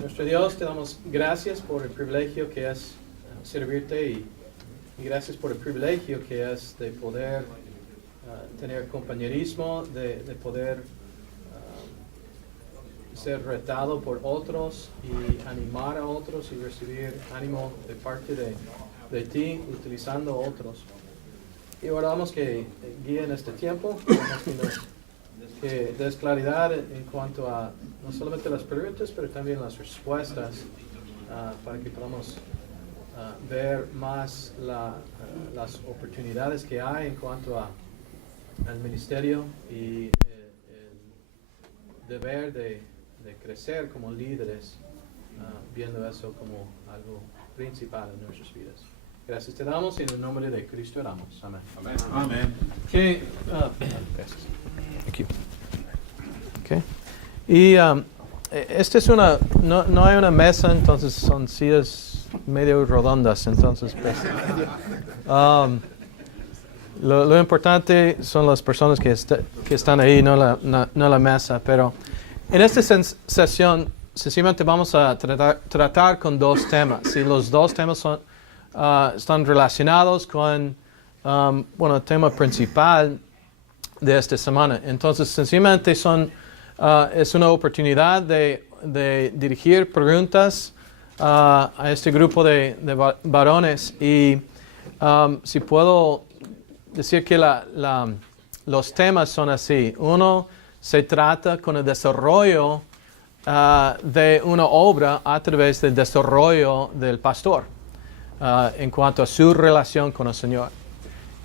Nuestro Dios, te damos gracias por el privilegio que es servirte y gracias por el privilegio que es de poder tener compañerismo, de poder ser retado por otros y animar a otros y recibir ánimo de parte de ti utilizando a otros. Y oramos que guíen este tiempo, que des claridad en cuanto a no solamente las preguntas, pero también las respuestas, para que podamos ver más las oportunidades que hay en cuanto al ministerio y el deber de crecer como líderes, viendo eso como algo principal en nuestras vidas. Gracias te damos y en el nombre de Cristo oramos. Amén. Amén. Amén. Okay. Gracias. Aquí. Okay. Y esta es no hay una mesa, entonces son sillas medio redondas, entonces pues, lo importante son las personas que están ahí, no la mesa. Pero en esta sesión, sencillamente vamos a tratar con dos temas. Y los dos temas están relacionados con el tema principal de esta semana. Entonces, sencillamente es una oportunidad de dirigir preguntas a este grupo de varones. Y si puedo decir que los temas son así. Uno se trata con el desarrollo de una obra a través del desarrollo del pastor en cuanto a su relación con el Señor.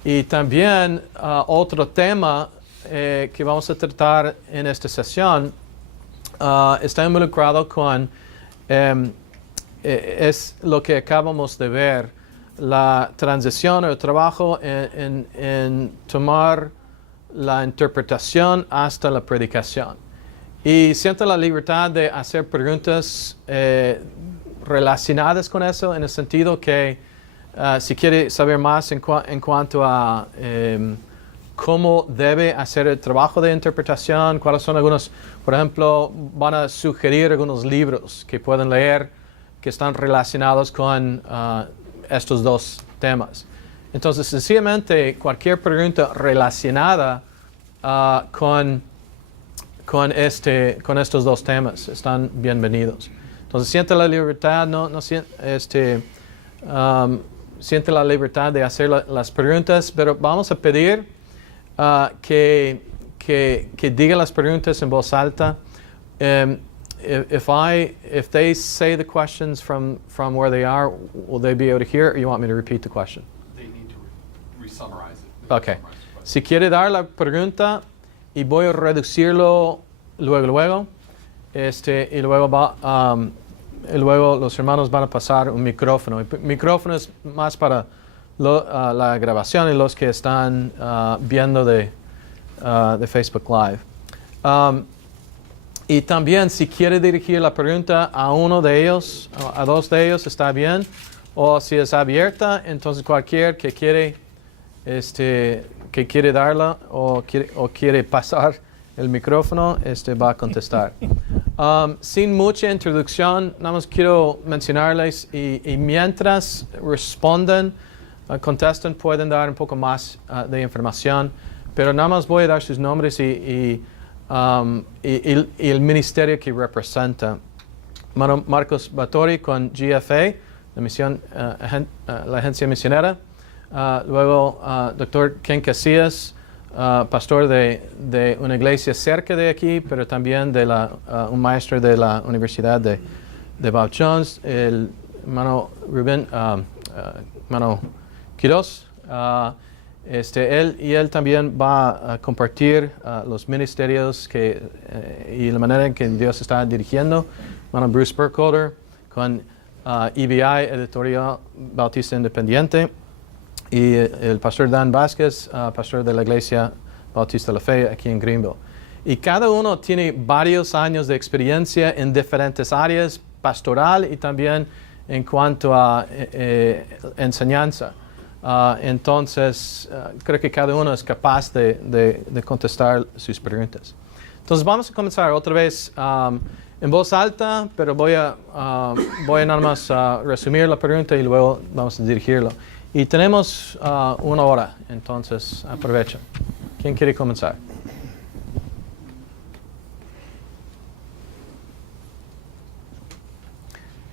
Y también otro tema que vamos a tratar en esta sesión está involucrado con es lo que acabamos de ver, la transición o el trabajo en tomar la interpretación hasta la predicación. Y siento la libertad de hacer preguntas relacionadas con eso, en el sentido que si quiere saber más en cuanto a cómo debe hacer el trabajo de interpretación, cuáles son algunos, por ejemplo, van a sugerir algunos libros que pueden leer que están relacionados con estos dos temas. Entonces, sencillamente, cualquier pregunta relacionada con estos dos temas están bienvenidos. Entonces, siente la libertad, siente la libertad de hacer las preguntas, pero vamos a pedir que diga las preguntas en voz alta. If they say the questions from where they are, will they be able to hear, or you want me to repeat the question? They need to re-summarize it. Okay. Si quiere dar la pregunta y voy a reducirlo luego, y luego los hermanos van a pasar un micrófono. El micrófono es más para la grabación y los que están viendo de Facebook Live. Y también si quiere dirigir la pregunta a uno de ellos, a dos de ellos, está bien. O si es abierta, entonces cualquier que quiere darla o quiere pasar el micrófono, va a contestar. Sin mucha introducción, nada más quiero mencionarles y mientras responden, contestan, pueden dar un poco más de información, pero nada más voy a dar sus nombres y el ministerio que representa. Marcos Batori con GFA, la agencia misionera. Luego, Dr. Ken Casillas, pastor de una iglesia cerca de aquí, pero también un maestro de la Universidad de Bob Jones, el hermano Rubén, hermano Quiroz. Él también va a compartir los ministerios y la manera en que Dios está dirigiendo. Hermano Bruce Burkholder con EBI, Editorial Bautista Independiente. Y el pastor Dan Vázquez, pastor de la Iglesia Bautista de la Fe aquí en Greenville. Y cada uno tiene varios años de experiencia en diferentes áreas, pastoral y también en cuanto a enseñanza. Entonces, creo que cada uno es capaz de contestar sus preguntas. Entonces, vamos a comenzar otra vez. en voz alta, pero voy a nada más resumir la pregunta y luego vamos a dirigirlo. Y tenemos 1 hora, entonces aprovechen. ¿Quién quiere comenzar?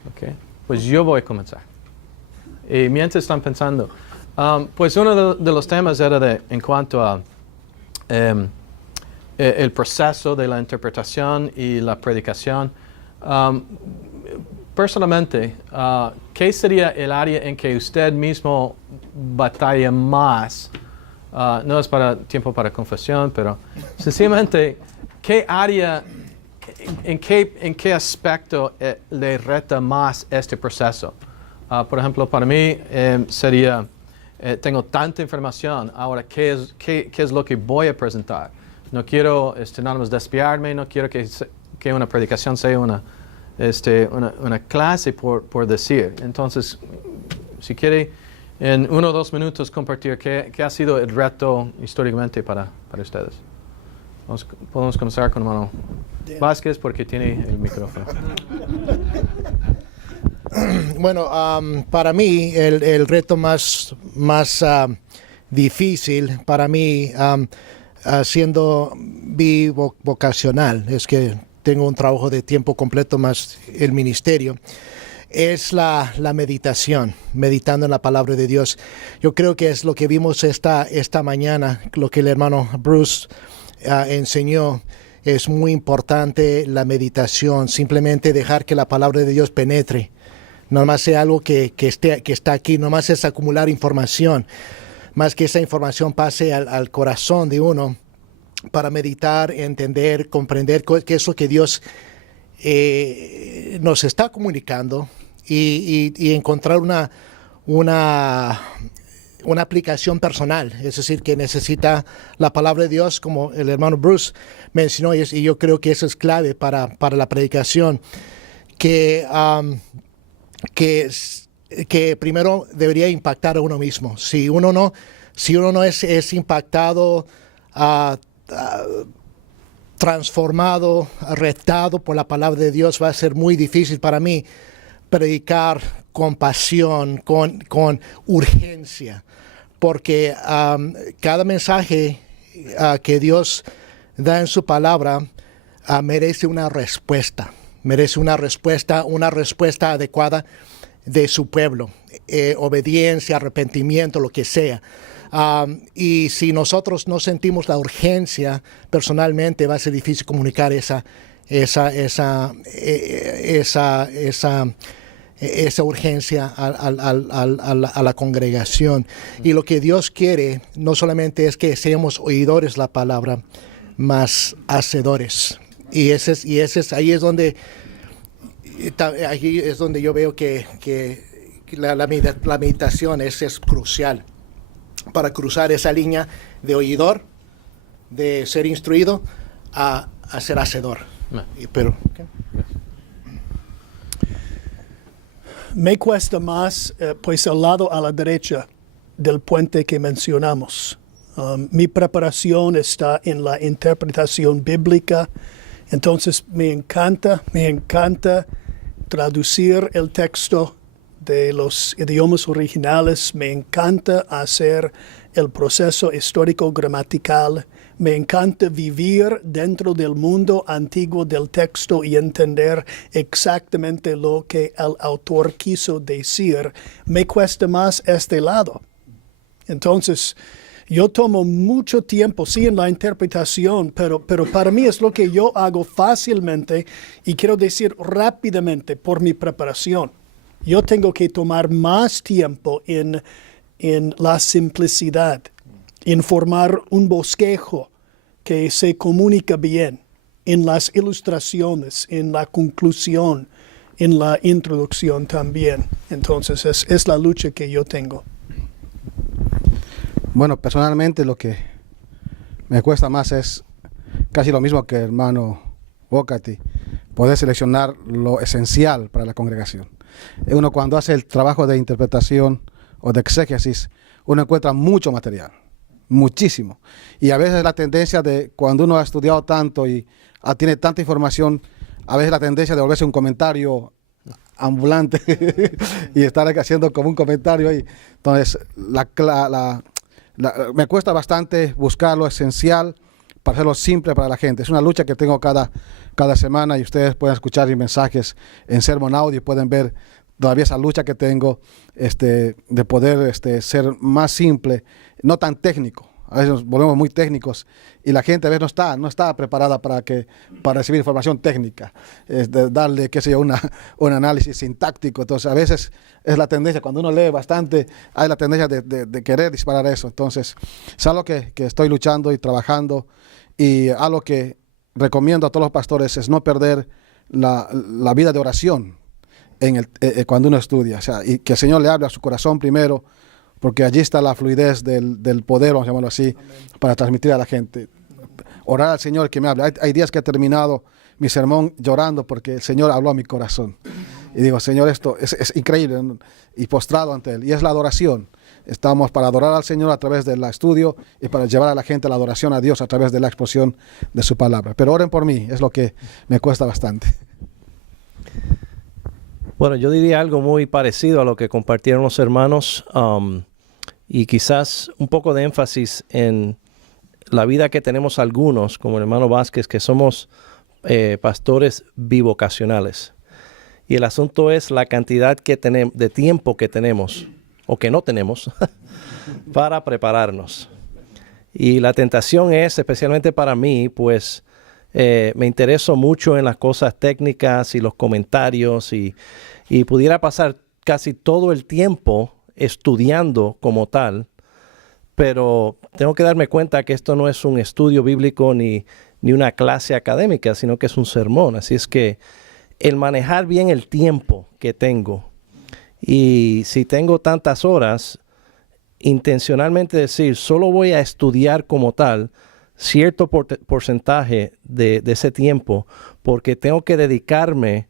Ok, pues yo voy a comenzar. Y mientras están pensando, pues uno de los temas era en cuanto a el proceso de la interpretación y la predicación. Personalmente, ¿qué sería el área en que usted mismo batalla más? No es tiempo para confesión, pero sencillamente, ¿qué área, en qué aspecto le reta más este proceso? Por ejemplo, para mí sería, tengo tanta información, ahora, ¿qué es lo que voy a presentar? No quiero nada más desviarme, no quiero que una predicación sea una clase por decir. Entonces, si quiere, en 1 o 2 minutos compartir qué ha sido el reto históricamente para ustedes. Podemos comenzar con hermano Vázquez porque tiene el micrófono. Bueno, para mí el reto más difícil para mí siendo bivocacional, es que tengo un trabajo de tiempo completo más el ministerio, es la meditación, meditando en la palabra de Dios. Yo creo que es lo que vimos esta mañana, lo que el hermano Bruce enseñó. Es muy importante la meditación, simplemente dejar que la palabra de Dios penetre. No más sea algo que está aquí, no más es acumular información, más que esa información pase al corazón de uno para meditar, entender, comprender qué es lo que Dios nos está comunicando y encontrar una aplicación personal, es decir, que necesita la palabra de Dios, como el hermano Bruce mencionó, y yo creo que eso es clave para la predicación, que primero debería impactar a uno mismo. Si uno no es impactado, transformado, retado por la palabra de Dios, va a ser muy difícil para mí predicar con pasión, con urgencia, porque cada mensaje que Dios da en su palabra merece una respuesta adecuada de su pueblo, obediencia, arrepentimiento, lo que sea. Y si nosotros no sentimos la urgencia personalmente, va a ser difícil comunicar esa urgencia a la congregación. Y lo que Dios quiere no solamente es que seamos oidores de la palabra, mas hacedores. Y ahí es donde yo veo que la meditación es crucial para cruzar esa línea de oidor, de ser instruido, a ser hacedor. Pero okay. Me cuesta más, pues, al lado a la derecha del puente que mencionamos. Mi preparación está en la interpretación bíblica, entonces me encanta traducir el texto de los idiomas originales, me encanta hacer el proceso histórico gramatical, me encanta vivir dentro del mundo antiguo del texto y entender exactamente lo que el autor quiso decir. Me cuesta más este lado. Entonces, yo tomo mucho tiempo, sí, en la interpretación, pero para mí es lo que yo hago fácilmente y quiero decir rápidamente por mi preparación. Yo tengo que tomar más tiempo en la simplicidad, en formar un bosquejo que se comunica bien, en las ilustraciones, en la conclusión, en la introducción también. Entonces es la lucha que yo tengo. Bueno, personalmente lo que me cuesta más es casi lo mismo que el hermano Bocati, poder seleccionar lo esencial para la congregación. Uno cuando hace el trabajo de interpretación o de exégesis, uno encuentra mucho material, muchísimo. Y a veces la tendencia de cuando uno ha estudiado tanto y tiene tanta información, a veces la tendencia de volverse un comentario ambulante y estar haciendo como un comentario ahí. Entonces, me cuesta bastante buscar lo esencial para hacerlo simple para la gente. Es una lucha que tengo cada semana y ustedes pueden escuchar mis mensajes en Sermon Audio y pueden ver todavía esa lucha que tengo de poder ser más simple, no tan técnico. A veces nos volvemos muy técnicos y la gente a veces no está preparada para recibir información técnica, darle, qué sé yo, un análisis sintáctico. Entonces, a veces es la tendencia, cuando uno lee bastante, hay la tendencia de querer disparar eso. Entonces, es algo que estoy luchando y trabajando, y algo que recomiendo a todos los pastores es no perder la vida de oración cuando uno estudia. O sea, y que el Señor le hable a su corazón primero, porque allí está la fluidez del poder, vamos a llamarlo así, para transmitir a la gente. Orar al Señor que me hable. Hay días que he terminado mi sermón llorando porque el Señor habló a mi corazón. Y digo, Señor, esto es increíble, ¿no? Y postrado ante Él. Y es la adoración. Estamos para adorar al Señor a través del estudio y para llevar a la gente la adoración a Dios a través de la exposición de su palabra. Pero oren por mí, es lo que me cuesta bastante. Bueno, yo diría algo muy parecido a lo que compartieron los hermanos, y quizás un poco de énfasis en la vida que tenemos algunos, como el hermano Vázquez, que somos pastores bivocacionales. Y el asunto es la cantidad de tiempo que tenemos, o que no tenemos, para prepararnos. Y la tentación es, especialmente para mí, pues me intereso mucho en las cosas técnicas y los comentarios, y pudiera pasar casi todo el tiempo estudiando como tal, pero tengo que darme cuenta que esto no es un estudio bíblico ni una clase académica, sino que es un sermón. Así es que el manejar bien el tiempo que tengo, y si tengo tantas horas, intencionalmente decir, solo voy a estudiar como tal cierto porcentaje de ese tiempo, porque tengo que dedicarme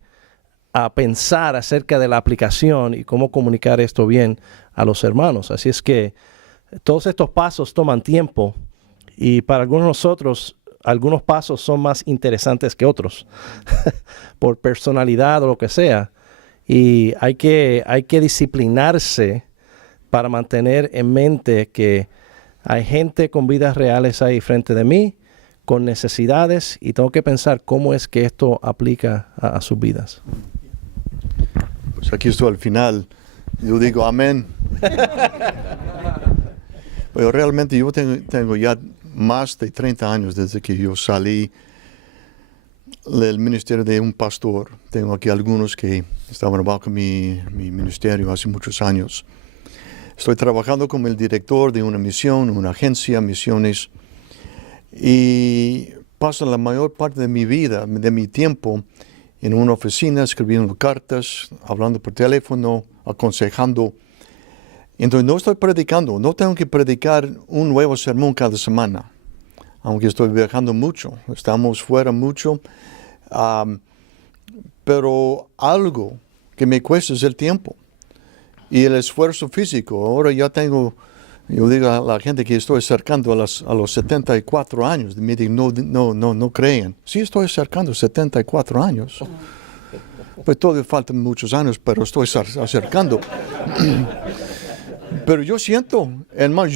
a pensar acerca de la aplicación y cómo comunicar esto bien a los hermanos. Así es que todos estos pasos toman tiempo, y para algunos de nosotros, algunos pasos son más interesantes que otros, por personalidad o lo que sea. Y hay que disciplinarse para mantener en mente que hay gente con vidas reales ahí frente de mí, con necesidades, y tengo que pensar cómo es que esto aplica a sus vidas. Pues aquí estoy al final. Yo digo amén. Pero realmente yo tengo ya más de 30 años desde que yo salí del ministerio de un pastor. Tengo aquí algunos que estaban bajo mi ministerio hace muchos años. Estoy trabajando como el director de una misión, una agencia, misiones, y paso la mayor parte de mi vida, de mi tiempo, en una oficina, escribiendo cartas, hablando por teléfono, aconsejando. Entonces no estoy predicando, no tengo que predicar un nuevo sermón cada semana, aunque estoy viajando mucho, estamos fuera mucho, pero algo que me cuesta es el tiempo y el esfuerzo físico. Ahora ya tengo, yo digo a la gente que estoy acercando a los 74 años, me dicen, no creen. Sí, estoy acercando 74 años. Pues todavía faltan muchos años, pero estoy acercando. Pero yo siento, hermano,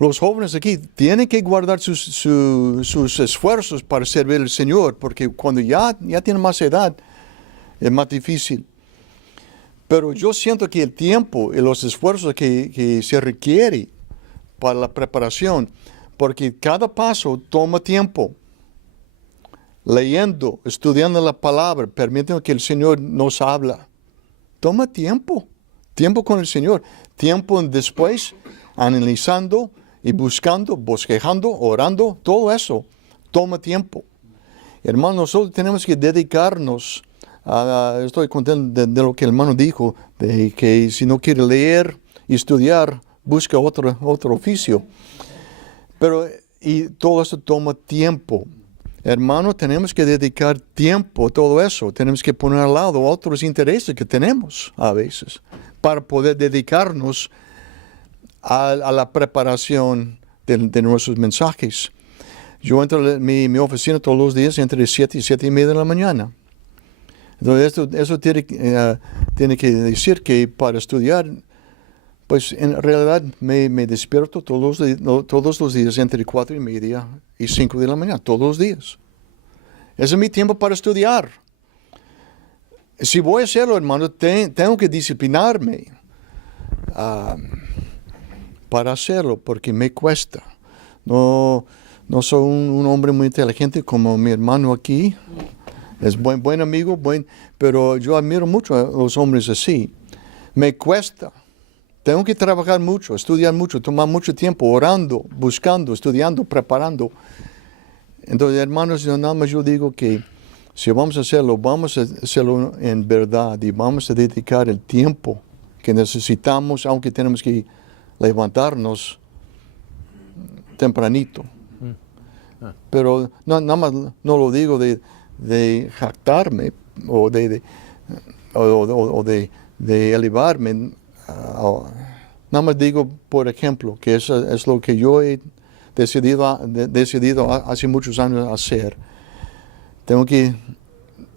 los jóvenes aquí tienen que guardar sus esfuerzos para servir al Señor, porque cuando ya tienen más edad, es más difícil. Pero yo siento que el tiempo y los esfuerzos que se requiere para la preparación, porque cada paso toma tiempo. Leyendo, estudiando la palabra, permitiendo que el Señor nos habla. Toma tiempo con el Señor. Tiempo después, analizando y buscando, bosquejando, orando, todo eso toma tiempo. Hermanos, nosotros tenemos que dedicarnos. Estoy contento de lo que el hermano dijo, de que si no quiere leer y estudiar, busca otro oficio. Pero y todo eso toma tiempo. Hermano, tenemos que dedicar tiempo a todo eso. Tenemos que poner al lado otros intereses que tenemos a veces para poder dedicarnos a la preparación de nuestros mensajes. Yo entro a mi oficina todos los días entre 7 y 7 y media de la mañana. Entonces, eso tiene que decir que para estudiar, pues en realidad me despierto todos los días entre 4 y media y 5 de la mañana, todos los días. Ese es mi tiempo para estudiar. Si voy a hacerlo, hermano, tengo que disciplinarme para hacerlo, porque me cuesta. No soy un hombre muy inteligente como mi hermano aquí. Es buen amigo, pero yo admiro mucho a los hombres así. Me cuesta. Tengo que trabajar mucho, estudiar mucho, tomar mucho tiempo orando, buscando, estudiando, preparando. Entonces, hermanos, yo digo que si vamos a hacerlo en verdad y vamos a dedicar el tiempo que necesitamos, aunque tenemos que levantarnos tempranito. Pero nada más no lo digo de jactarme o de elevarme. Nada más digo, por ejemplo, que eso es lo que yo he decidido hace muchos años hacer. Tengo que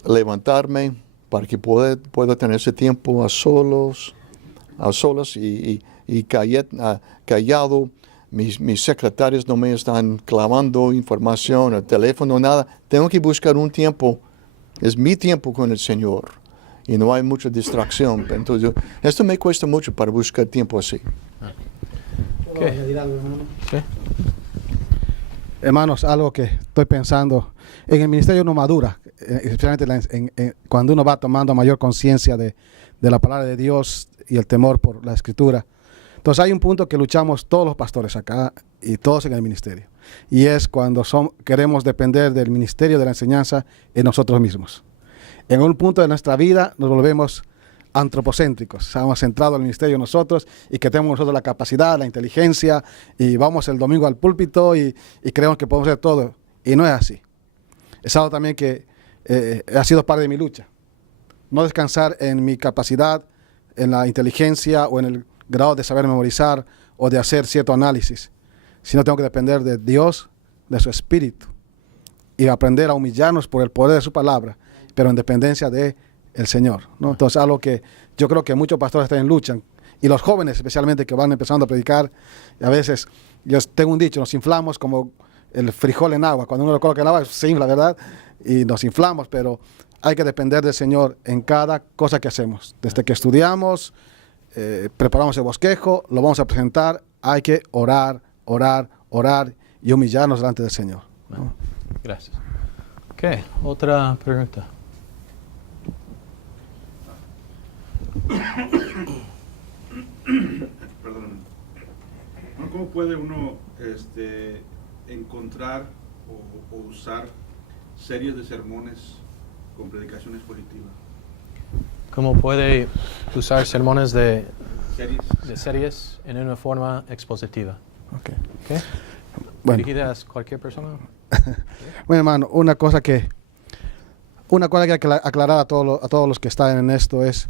levantarme para que pueda tener ese tiempo a solas y callado. Mis secretarios no me están clavando información, el teléfono, nada. Tengo que buscar un tiempo, es mi tiempo con el Señor. Y no hay mucha distracción. Entonces, esto me cuesta mucho para buscar tiempo así. ¿Qué? ¿Sí? Hermanos, algo que estoy pensando, en el ministerio uno madura, especialmente cuando uno va tomando mayor conciencia de la palabra de Dios y el temor por la Escritura. Entonces hay un punto que luchamos todos los pastores acá y todos en el ministerio. Y es cuando queremos depender del ministerio de la enseñanza en nosotros mismos. En un punto de nuestra vida nos volvemos antropocéntricos. Estamos centrados en el ministerio nosotros y que tenemos nosotros la capacidad, la inteligencia y vamos el domingo al púlpito y creemos que podemos hacer todo. Y no es así. Es algo también que ha sido parte de mi lucha. No descansar en mi capacidad, en la inteligencia o en el grado de saber memorizar o de hacer cierto análisis, sino tengo que depender de Dios, de su Espíritu y aprender a humillarnos por el poder de su palabra, pero en dependencia de el Señor, ¿no? Entonces, algo que yo creo que muchos pastores también luchan, y los jóvenes especialmente que van empezando a predicar, y a veces, yo tengo un dicho, nos inflamos como el frijol en agua, cuando uno lo coloca en agua se infla, ¿verdad? Y nos inflamos, pero hay que depender del Señor en cada cosa que hacemos, desde que estudiamos, preparamos el bosquejo, lo vamos a presentar, hay que orar y humillarnos delante del Señor, ¿no? Gracias. ¿Qué? Otra pregunta. Perdóname. ¿Cómo puede uno encontrar o usar series de sermones con predicación expositiva? ¿Cómo puede usar sermones de Series. series en una forma expositiva? Okay. ¿Qué? Bueno. ¿Dirigidas a cualquier persona? Bueno, hermano, una cosa que hay que aclarar a todos los que están en esto es,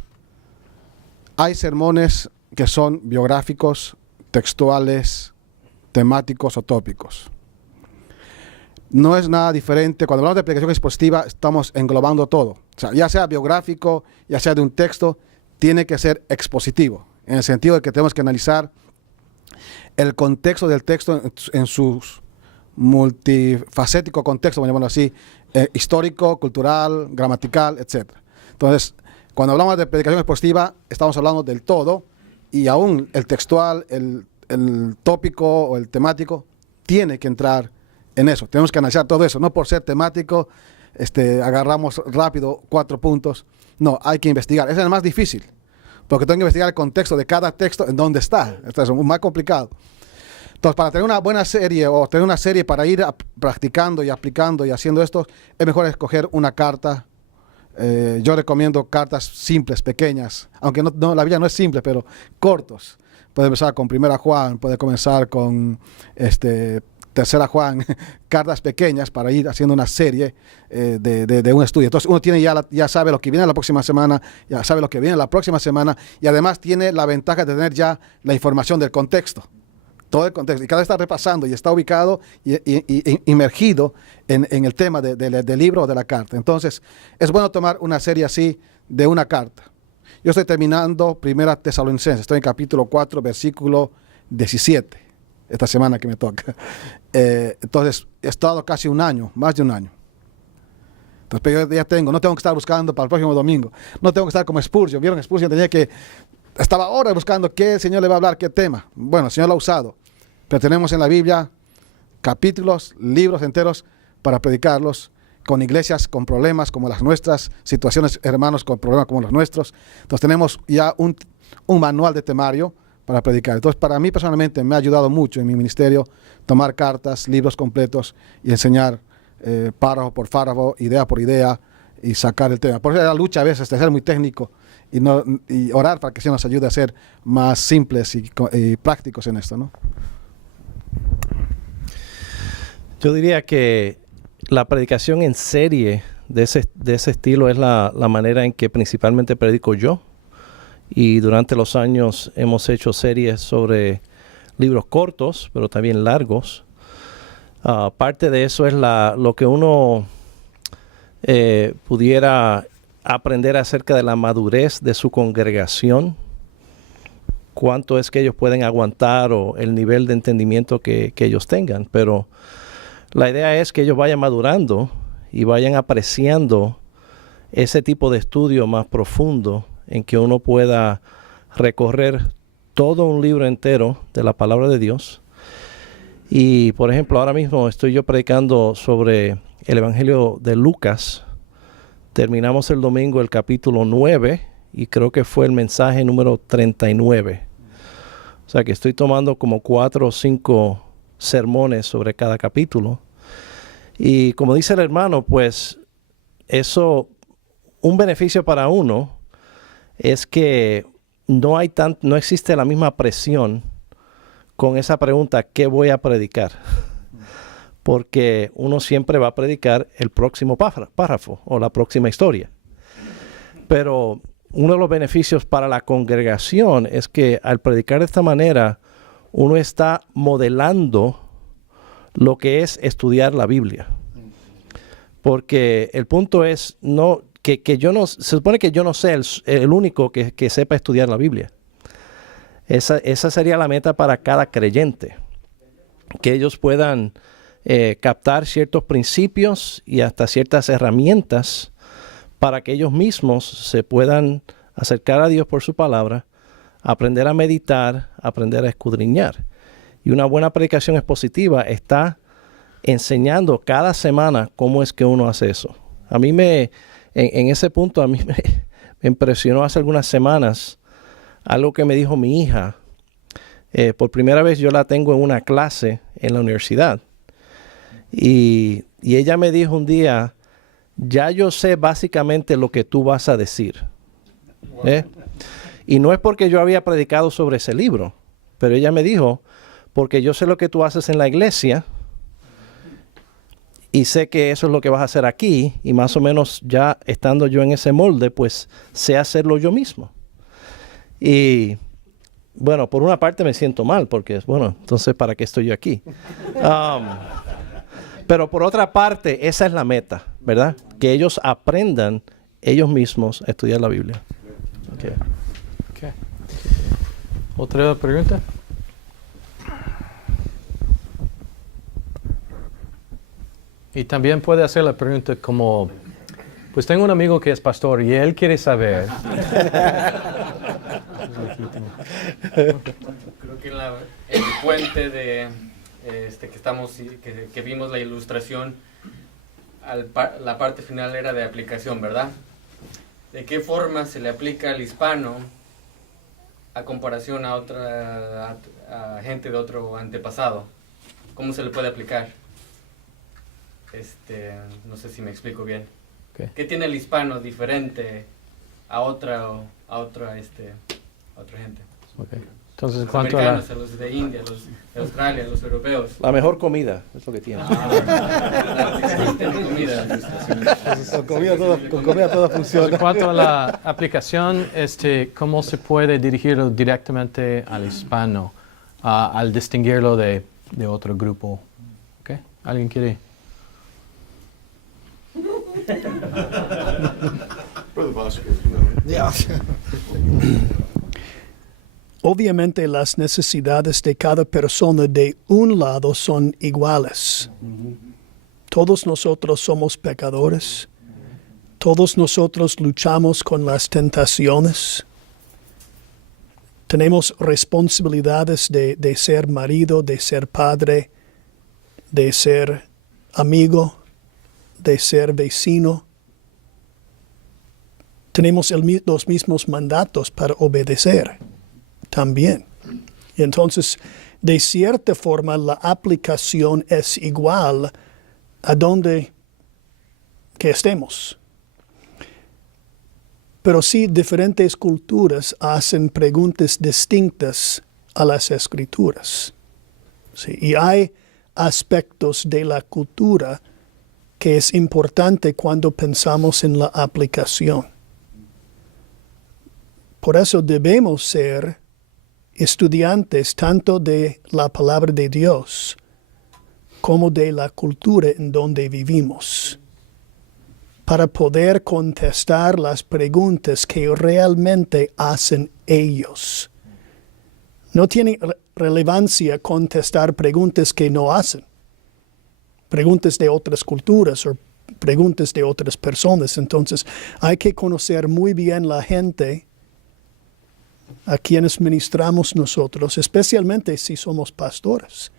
hay sermones que son biográficos, textuales, temáticos o tópicos. No es nada diferente. Cuando hablamos de predicación expositiva, estamos englobando todo. O sea, ya sea biográfico, ya sea de un texto, tiene que ser expositivo, en el sentido de que tenemos que analizar el contexto del texto en su multifacético contexto, vamos a llamarlo así, histórico, cultural, gramatical, etc. Entonces, cuando hablamos de predicación expositiva, estamos hablando del todo, y aún el textual, el tópico o el temático tiene que entrar en eso. Tenemos que analizar todo eso. No por ser temático, agarramos rápido 4 puntos. No, hay que investigar. Ese es el más difícil, porque tengo que investigar el contexto de cada texto, en dónde está. Esto es más complicado. Entonces, para tener una buena serie o tener una serie para ir practicando y aplicando y haciendo esto, es mejor escoger una carta. Yo recomiendo cartas simples, pequeñas, aunque no, la Biblia no es simple, pero cortos. Puede empezar con 1 Juan, puede comenzar con 3 Juan, cartas pequeñas para ir haciendo una serie de un estudio. Entonces uno tiene ya sabe lo que viene la próxima semana, ya sabe lo que viene la próxima semana, y además tiene la ventaja de tener ya la información del contexto. todo el contexto. Y cada vez está repasando y está ubicado y inmergido en el tema del libro o de la carta. Entonces, es bueno tomar una serie así de una carta. Yo estoy terminando Primera Tesalonicenses, estoy en capítulo 4, versículo 17, esta semana que me toca. Entonces, he estado casi un año, más de un año. Entonces, pero yo ya no tengo que estar buscando para el próximo domingo. No tengo que estar como Spurgeon. ¿Vieron? Spurgeon estaba horas buscando qué el Señor le va a hablar, qué tema. Bueno, el Señor lo ha usado. Pero tenemos en la Biblia capítulos, libros enteros para predicarlos con iglesias con problemas como las nuestras, situaciones, hermanos, con problemas como los nuestros. Entonces tenemos ya un manual de temario para predicar. Entonces, para mí personalmente me ha ayudado mucho en mi ministerio tomar cartas, libros completos y enseñar párrafo por párrafo, idea por idea y sacar el tema. Por eso la lucha a veces de ser muy técnico y orar para que se nos ayude a ser más simples y prácticos en esto, ¿no? Yo diría que la predicación en serie de ese estilo es la manera en que principalmente predico yo. Y durante los años hemos hecho series sobre libros cortos, pero también largos. Parte de eso es lo que uno pudiera aprender acerca de la madurez de su congregación, cuánto es que ellos pueden aguantar o el nivel de entendimiento que ellos tengan. Pero la idea es que ellos vayan madurando y vayan apreciando ese tipo de estudio más profundo en que uno pueda recorrer todo un libro entero de la palabra de Dios. Y, por ejemplo, ahora mismo estoy yo predicando sobre el Evangelio de Lucas. Terminamos el domingo el capítulo 9 y creo que fue el mensaje número 39. O sea que estoy tomando como 4 o 5 sermones sobre cada capítulo. Y como dice el hermano, pues eso, un beneficio para uno es que no existe la misma presión con esa pregunta, ¿qué voy a predicar? Porque uno siempre va a predicar el próximo párrafo o la próxima historia. Pero uno de los beneficios para la congregación es que al predicar de esta manera, uno está modelando lo que es estudiar la Biblia. Porque el punto es que yo no, se supone que yo no sea el único que sepa estudiar la Biblia. Esa sería la meta para cada creyente, que ellos puedan captar ciertos principios y hasta ciertas herramientas para que ellos mismos se puedan acercar a Dios por su palabra, aprender a meditar, aprender a escudriñar. Y una buena predicación expositiva está enseñando cada semana cómo es que uno hace eso. A mí en ese punto, a mí me impresionó hace algunas semanas algo que me dijo mi hija. Por primera vez yo la tengo en una clase en la universidad. Y ella me dijo un día, ya yo sé básicamente lo que tú vas a decir. Y no es porque yo había predicado sobre ese libro, pero ella me dijo, porque yo sé lo que tú haces en la iglesia y sé que eso es lo que vas a hacer aquí, y más o menos ya estando yo en ese molde, pues sé hacerlo yo mismo. Y bueno, por una parte me siento mal, porque bueno, entonces ¿para qué estoy yo aquí? Pero por otra parte, esa es la meta, ¿verdad? Que ellos aprendan ellos mismos a estudiar la Biblia. Okay. ¿Otra pregunta? Y también puede hacer la pregunta como, pues tengo un amigo que es pastor y él quiere saber. Creo que en el puente de que vimos la ilustración, la parte final era de aplicación, ¿verdad? ¿De qué forma se le aplica al hispano a comparación a a gente de otro antepasado? ¿Cómo se le puede aplicar? No sé si me explico bien. Okay. ¿Qué tiene el hispano diferente a otra gente? Okay. Entonces, en Los cuanto americanos, a los de India, los de Australia, los europeos. La mejor comida es lo que tiene. Con comida todo funciona. En cuanto a la aplicación, ¿cómo se puede dirigirlo directamente al hispano? al distinguirlo de otro grupo. ¿Okay? ¿Alguien quiere? Obviamente las necesidades de cada persona de un lado son iguales. Todos nosotros somos pecadores. Todos nosotros luchamos con las tentaciones. Tenemos responsabilidades de ser marido, de ser padre, de ser amigo, de ser vecino. Tenemos los mismos mandatos para obedecer también. Y entonces, de cierta forma, la aplicación es igual a donde que estemos. Pero sí, diferentes culturas hacen preguntas distintas a las escrituras. Sí, y hay aspectos de la cultura que es importante cuando pensamos en la aplicación. Por eso debemos ser estudiantes tanto de la palabra de Dios como de la cultura en donde vivimos, para poder contestar las preguntas que realmente hacen ellos. No tiene relevancia contestar preguntas que no hacen, preguntas de otras culturas o preguntas de otras personas. Entonces hay que conocer muy bien la gente a quienes ministramos nosotros, especialmente si somos pastores.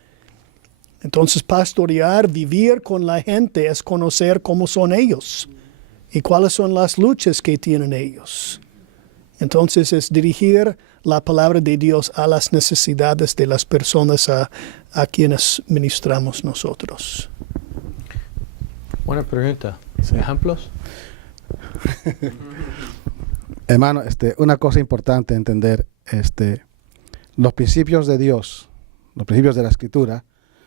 Entonces pastorear, vivir con la gente es conocer cómo son ellos y cuáles son las luchas que tienen ellos. Entonces es dirigir la palabra de Dios a las necesidades de las personas a quienes ministramos nosotros. Buena pregunta. ¿Ejemplos? Hermano, una cosa importante entender, los principios de Dios, los principios de la Escritura,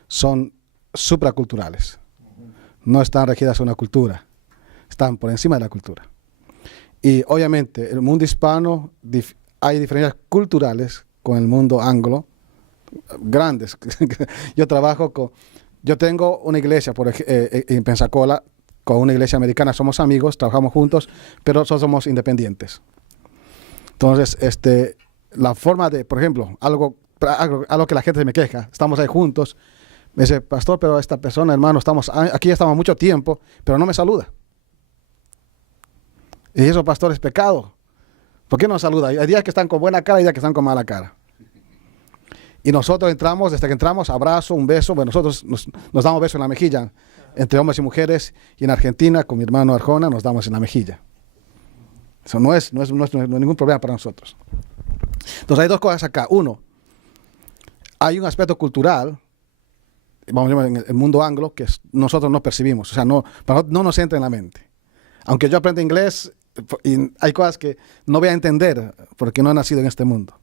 son supraculturales. No están regidas a una cultura, están por encima de la cultura. Y obviamente, el mundo hispano, hay diferencias culturales con el mundo anglo, grandes. Yo tengo una iglesia en Pensacola, con una iglesia americana, somos amigos, trabajamos juntos, pero nosotros somos independientes. Entonces, la forma de, por ejemplo, algo que la gente se me queja, estamos ahí juntos, me dice, pastor, pero esta persona, hermano, aquí ya estamos mucho tiempo, pero no me saluda. Y eso, pastor, es pecado. ¿Por qué no saluda? Hay días que están con buena cara y días que están con mala cara. Y nosotros desde que entramos, abrazo, un beso, bueno, nosotros nos damos besos en la mejilla, entre hombres y mujeres, y en Argentina, con mi hermano Arjona, nos damos en la mejilla. Eso no es ningún problema para nosotros. Entonces hay dos cosas acá. Uno, hay un aspecto cultural, vamos a llamar en el mundo anglo, que nosotros no percibimos, o sea, no nos entra en la mente. Aunque yo aprenda inglés, y hay cosas que no voy a entender porque no he nacido en este mundo.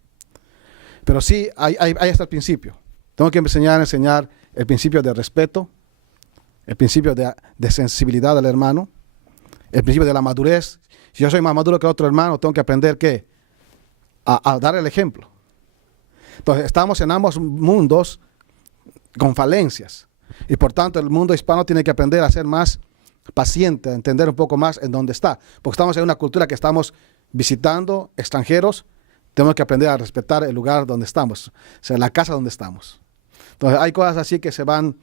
Pero sí, ahí está el principio. Tengo que enseñar el principio de respeto, el principio de sensibilidad al hermano, el principio de la madurez. Si yo soy más maduro que otro hermano, tengo que aprender ¿qué? A dar el ejemplo. Entonces, estamos en ambos mundos con falencias. Y por tanto, el mundo hispano tiene que aprender a ser más paciente, a entender un poco más en dónde está. Porque estamos en una cultura que estamos visitando extranjeros, tenemos que aprender a respetar el lugar donde estamos, o sea, la casa donde estamos. Entonces, hay cosas así que son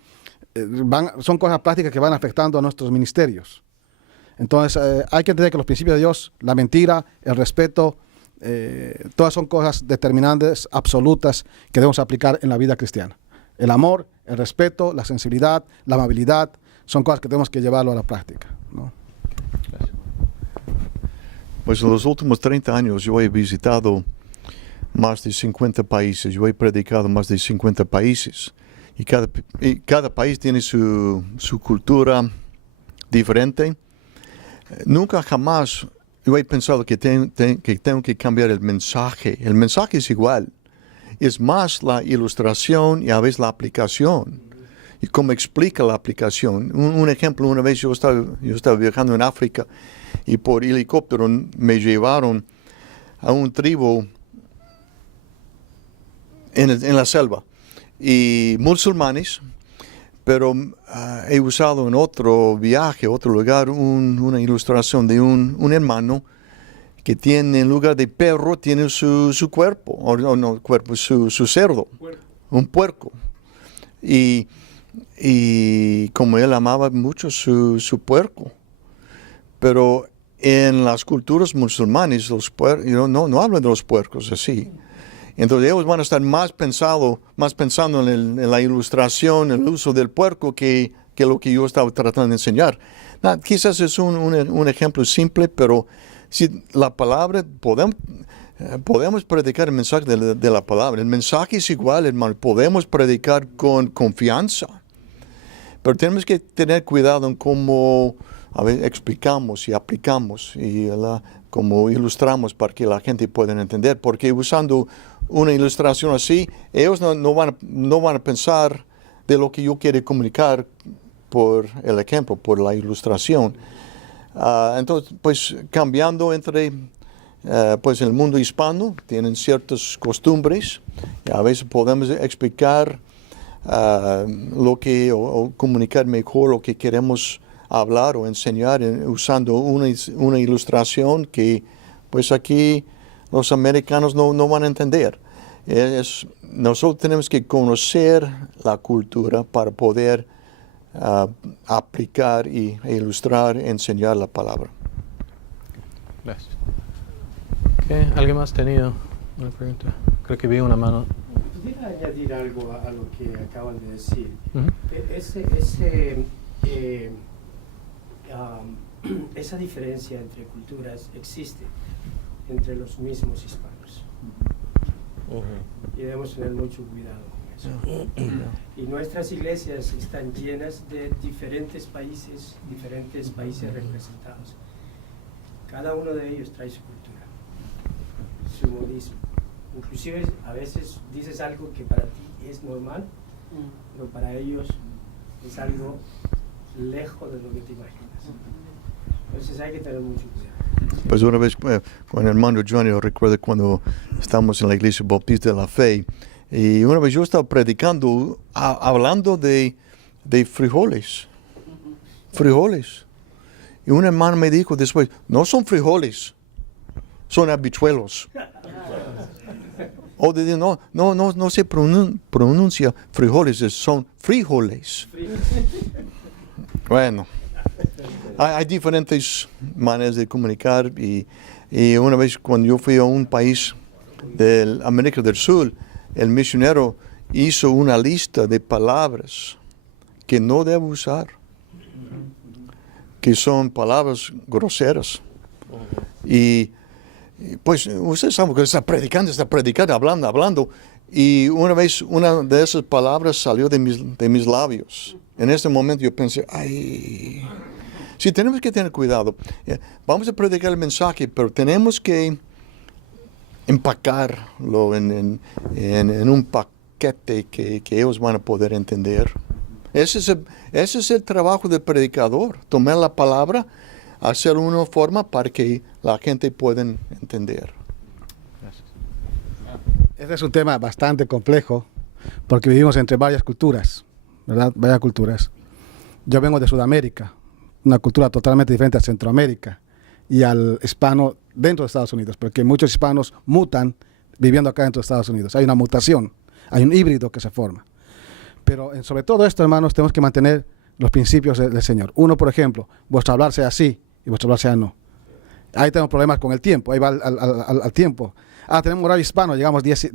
cosas prácticas que van afectando a nuestros ministerios. Entonces, hay que entender que los principios de Dios, la mentira, el respeto, todas son cosas determinantes, absolutas, que debemos aplicar en la vida cristiana. El amor, el respeto, la sensibilidad, la amabilidad, son cosas que tenemos que llevarlo a la práctica, ¿no? Pues en los últimos 30 años yo he visitado más de 50 países, yo he predicado más de 50 países y cada país tiene su cultura diferente. Nunca jamás yo he pensado que tengo que cambiar el mensaje. El mensaje es igual, es más la ilustración y a veces la aplicación y cómo explica la aplicación. Un ejemplo, una vez yo estaba viajando en África y por helicóptero me llevaron a un tribu en la selva. Y musulmanes, pero he usado en otro viaje, otro lugar, una ilustración de un hermano que tiene, en lugar de perro, tiene su cuerpo, o no cuerpo, su cerdo, un puerco. Y como él amaba mucho su puerco. Pero en las culturas musulmanes, no hablan de los puercos así. Entonces ellos van a estar más pensando en la ilustración, el uso del puerco que lo que yo estaba tratando de enseñar. Quizás es un ejemplo simple, pero si la palabra, podemos predicar el mensaje de la palabra. El mensaje es igual, hermano. Podemos predicar con confianza. Pero tenemos que tener cuidado en cómo explicamos y aplicamos y cómo ilustramos para que la gente pueda entender. Porque usando una ilustración así, ellos no van a pensar de lo que yo quiero comunicar por el ejemplo, por la ilustración. Entonces, pues cambiando entre pues el mundo hispano, tienen ciertas costumbres, y a veces podemos explicar lo que, o comunicar mejor lo que queremos hablar o enseñar usando una ilustración que pues aquí los americanos no van a entender. Nosotros tenemos que conocer la cultura para poder aplicar e ilustrar, enseñar la palabra. Gracias. Okay. ¿Alguien más tenía una pregunta? Creo que vi una mano. ¿Pudiera añadir algo a lo que acaban de decir? Uh-huh. Esa diferencia entre culturas existe entre los mismos hispanos. Y debemos tener mucho cuidado con eso. Y nuestras iglesias están llenas de diferentes países representados. Cada uno de ellos trae su cultura, su modismo. Inclusive a veces dices algo que para ti es normal, pero para ellos es algo lejos de lo que te imaginas. Entonces hay que tener mucho cuidado. Pues una vez con el hermano Johnny, yo recuerdo cuando estábamos en la iglesia Bautista de la Fe, y una vez yo estaba predicando, hablando de frijoles. Y un hermano me dijo después, no son frijoles, son habichuelos. O no se pronuncia frijoles, son frijoles. Bueno, hay diferentes maneras de comunicar y una vez cuando yo fui a un país de América del Sur, el misionero hizo una lista de palabras que no debo usar, que son palabras groseras. Y pues ustedes saben que está predicando, hablando. Y una vez una de esas palabras salió de mis labios. En ese momento yo pensé, sí, tenemos que tener cuidado. Vamos a predicar el mensaje, pero tenemos que empacarlo en un paquete que ellos van a poder entender. Ese es el trabajo del predicador, tomar la palabra, hacerlo de una forma para que la gente pueda entender. Este es un tema bastante complejo porque vivimos entre varias culturas, ¿verdad? Varias culturas. Yo vengo de Sudamérica, una cultura totalmente diferente a Centroamérica y al hispano dentro de Estados Unidos, porque muchos hispanos mutan viviendo acá dentro de Estados Unidos. Hay una mutación, hay un híbrido que se forma. Pero sobre todo esto, hermanos, tenemos que mantener los principios del Señor. Uno, por ejemplo, vuestro hablar sea sí y vuestro hablar sea no. Ahí tenemos problemas con el tiempo, ahí va al tiempo. Tenemos horario hispano, llegamos 10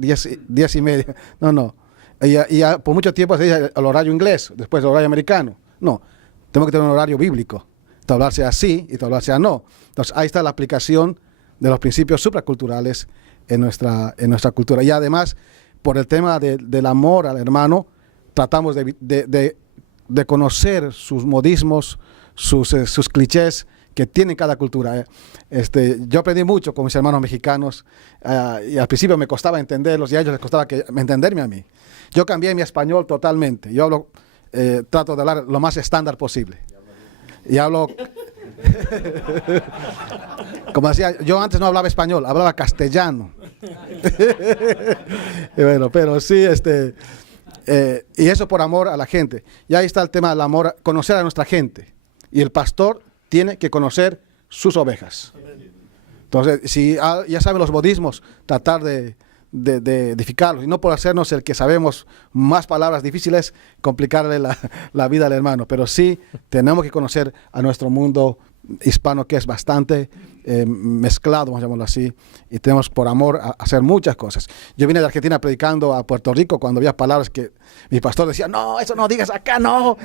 y media. No. Y por mucho tiempo se dice el horario inglés, después el horario americano. No, tenemos que tener un horario bíblico. Tu hablar sea sí y tu hablar sea no. Entonces ahí está la aplicación de los principios supraculturales en nuestra cultura. Y además, por el tema del amor al hermano, tratamos de conocer sus modismos, sus clichés que tiene cada cultura. Yo aprendí mucho con mis hermanos mexicanos y al principio me costaba entenderlos y a ellos les costaba entenderme a mí. Yo cambié mi español totalmente. Yo hablo, trato de hablar lo más estándar posible. Y hablo... Como decía, yo antes no hablaba español, hablaba castellano. Y bueno, pero sí, y eso por amor a la gente. Y ahí está el tema del amor, conocer a nuestra gente. Y el pastor tiene que conocer sus ovejas. Entonces, si ya saben los modismos, tratar de edificarlos, y no por hacernos el que sabemos más palabras difíciles, complicarle la vida al hermano, pero sí tenemos que conocer a nuestro mundo hispano, que es bastante mezclado, vamos a llamarlo así, y tenemos por amor a hacer muchas cosas. Yo vine de Argentina predicando a Puerto Rico cuando había palabras que mi pastor decía, no, eso no digas acá, no,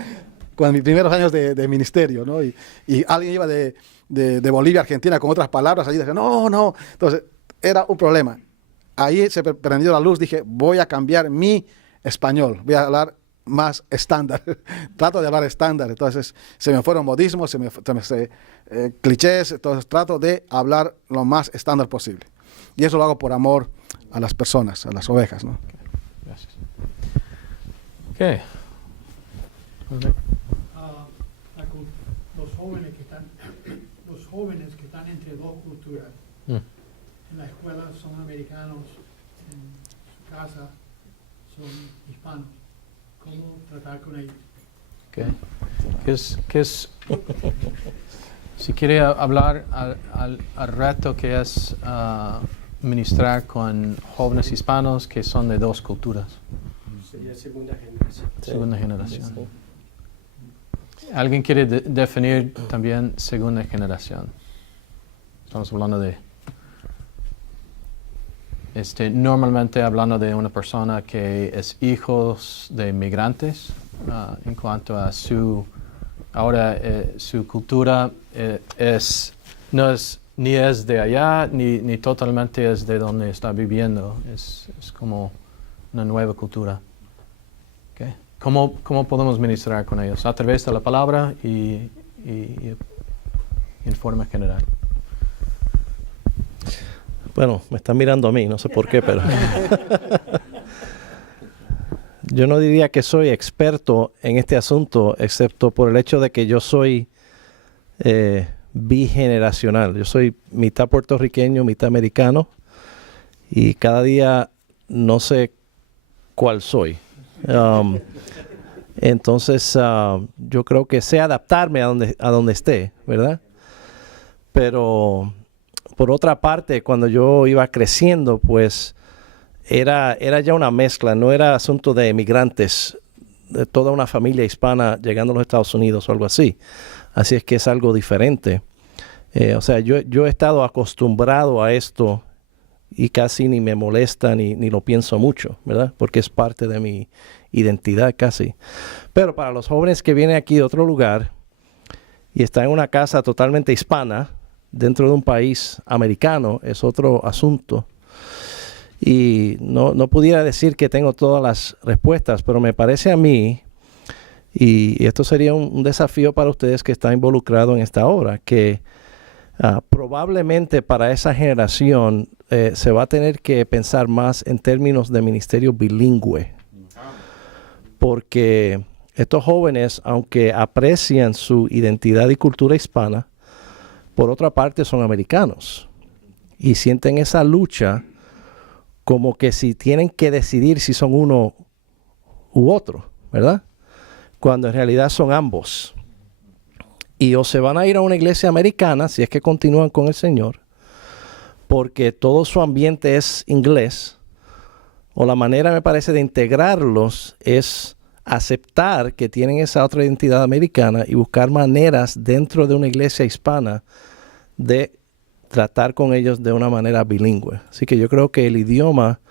con mis primeros años de ministerio, ¿no? Y alguien iba de Bolivia a Argentina con otras palabras, allí decía, no, entonces era un problema. Ahí se prendió la luz, dije, voy a cambiar mi español, voy a hablar más estándar, trato de hablar estándar, entonces se me fueron modismos, clichés, entonces trato de hablar lo más estándar posible. Y eso lo hago por amor a las personas, a las ovejas, ¿no? Gracias. Okay. Los jóvenes que están entre dos culturas, en la escuela son americanos, en su casa son hispanos. ¿Cómo tratar con ellos? Okay. Si quiere hablar al reto que es ministrar con jóvenes hispanos que son de dos culturas. Sería segunda generación. Segunda generación. ¿Alguien quiere definir también segunda generación? Estamos hablando de... normalmente hablando de una persona que es hijos de migrantes, en cuanto a su cultura no es ni es de allá ni totalmente es de donde está viviendo, es como una nueva cultura. Okay. ¿Cómo podemos ministrar con ellos? A través de la palabra y en forma general. Bueno, me están mirando a mí, no sé por qué, pero yo no diría que soy experto en este asunto, excepto por el hecho de que yo soy bigeneracional. Yo soy mitad puertorriqueño, mitad americano, y cada día no sé cuál soy. Entonces, yo creo que sé adaptarme a donde esté, ¿verdad? Pero... por otra parte, cuando yo iba creciendo, pues era ya una mezcla, no era asunto de emigrantes, de toda una familia hispana llegando a los Estados Unidos o algo así. Así es que es algo diferente. O sea, yo he estado acostumbrado a esto y casi ni me molesta ni lo pienso mucho, ¿verdad? Porque es parte de mi identidad casi. Pero para los jóvenes que vienen aquí de otro lugar y están en una casa totalmente hispana, dentro de un país americano, es otro asunto. Y no pudiera decir que tengo todas las respuestas, pero me parece a mí, y esto sería un desafío para ustedes que están involucrados en esta obra, que probablemente para esa generación se va a tener que pensar más en términos de ministerio bilingüe. Porque estos jóvenes, aunque aprecian su identidad y cultura hispana, por otra parte son americanos y sienten esa lucha como que si tienen que decidir si son uno u otro, ¿verdad? Cuando en realidad son ambos. Y o se van a ir a una iglesia americana, si es que continúan con el Señor, porque todo su ambiente es inglés, o la manera, me parece, de integrarlos es aceptar que tienen esa otra identidad americana y buscar maneras dentro de una iglesia hispana de tratar con ellos de una manera bilingüe. Así que yo creo que el idioma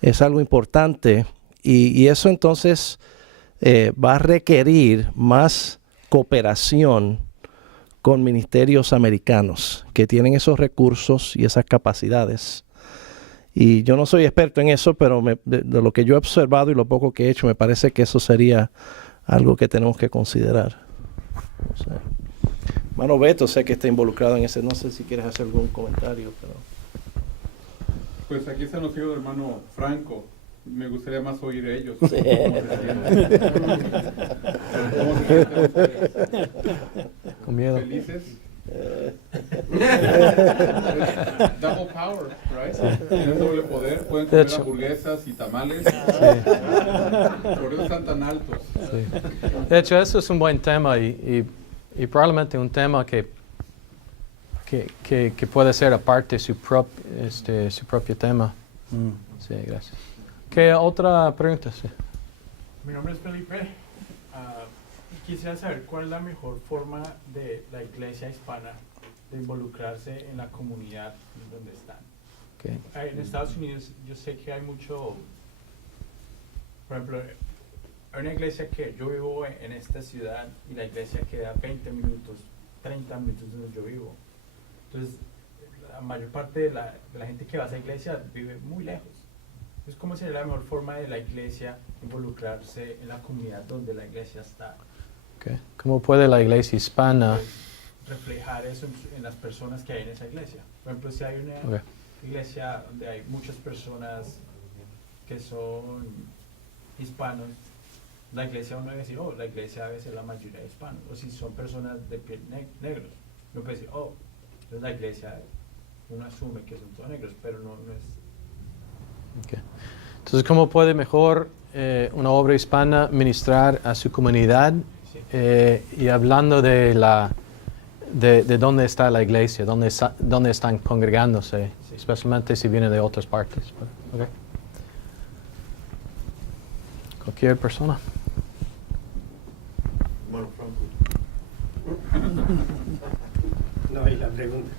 es algo importante y eso entonces va a requerir más cooperación con ministerios americanos que tienen esos recursos y esas capacidades. Y yo no soy experto en eso, pero de lo que yo he observado y lo poco que he hecho, me parece que eso sería algo que tenemos que considerar. O sea, hermano Beto, sé que está involucrado en ese, no sé si quieres hacer algún comentario, pero... Pues aquí están los hijos del hermano Franco. Me gustaría más oír a ellos. Con miedo. ¿Felices Double power, right? Tienen doble poder, pueden De comer hecho. hamburguesas y tamales. Por eso están tan altos. Sí. De hecho, eso es un buen tema y probablemente un tema que puede ser aparte su propio tema. Sí, gracias. ¿Qué otra pregunta? Sí. Mi nombre es Felipe. Quisiera saber cuál es la mejor forma de la iglesia hispana de involucrarse en la comunidad donde están. Okay. En Estados Unidos yo sé que hay mucho, por ejemplo, hay una iglesia que yo vivo en esta ciudad y la iglesia queda 20 minutos, 30 minutos de donde yo vivo. Entonces, la mayor parte de la gente que va a esa iglesia vive muy lejos. Entonces, ¿cómo sería la mejor forma de la iglesia involucrarse en la comunidad donde la iglesia está? Okay. ¿Cómo puede la iglesia hispana Reflejar eso en las personas que hay en esa iglesia? Por ejemplo, si hay una iglesia donde hay muchas personas que son hispanos, la iglesia uno debe decir, oh, la iglesia debe ser la mayoría de hispanos. O si son personas de piel negros, uno puede decir, oh, entonces la iglesia, uno asume que son todos negros, pero no es... Okay. Entonces, ¿cómo puede mejor una obra hispana ministrar a su comunidad? Y hablando de dónde está la iglesia, dónde están congregándose, especialmente si viene de otras partes. Okay. Cualquier persona. Bueno, Franco. No, y la pregunta.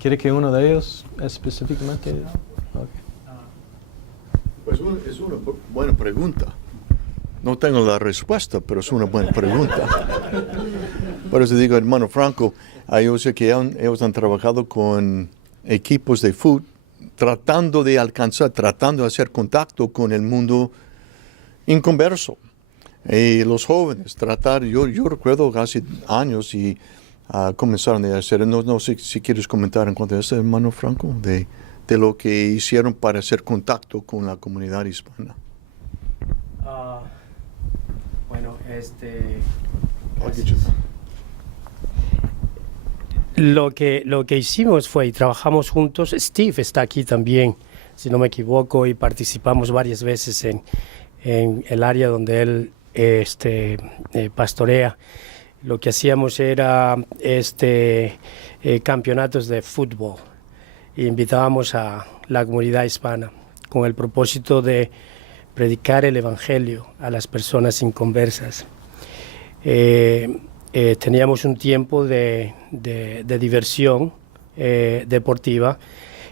¿Quiere que uno de ellos específicamente? Okay. Pues es una buena pregunta. No tengo la respuesta, pero es una buena pregunta. Por eso digo, hermano Franco, yo sé que ellos han trabajado con equipos de fútbol, tratando de hacer contacto con el mundo inconverso. Y los jóvenes, yo recuerdo hace años y comenzaron a hacer, no sé si quieres comentar en cuanto a eso, hermano Franco, de lo que hicieron para hacer contacto con la comunidad hispana. Bueno, lo que hicimos fue, y trabajamos juntos, Steve está aquí también, si no me equivoco, y participamos varias veces en el área donde él pastorea. Lo que hacíamos era campeonatos de fútbol. E invitábamos a la comunidad hispana con el propósito de predicar el evangelio a las personas inconversas. Teníamos un tiempo de diversión deportiva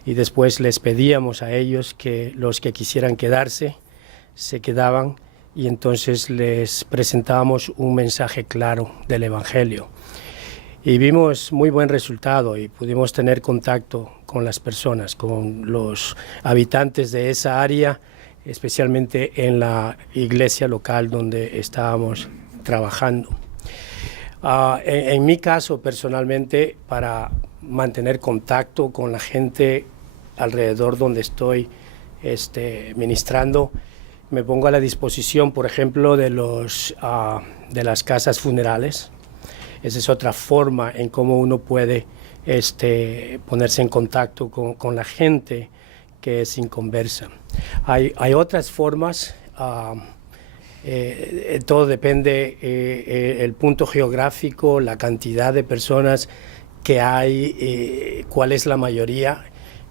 y después les pedíamos a ellos que los que quisieran quedarse se quedaban y entonces les presentábamos un mensaje claro del evangelio. Y vimos muy buen resultado y pudimos tener contacto con las personas, con los habitantes de esa área, especialmente en la iglesia local donde estábamos trabajando. En mi caso, personalmente, para mantener contacto con la gente alrededor donde estoy ministrando, me pongo a la disposición, por ejemplo, de las casas funerales. Esa es otra forma en cómo uno puede ponerse en contacto con la gente que es inconversa. Hay otras formas, todo depende el punto geográfico, la cantidad de personas que hay, cuál es la mayoría.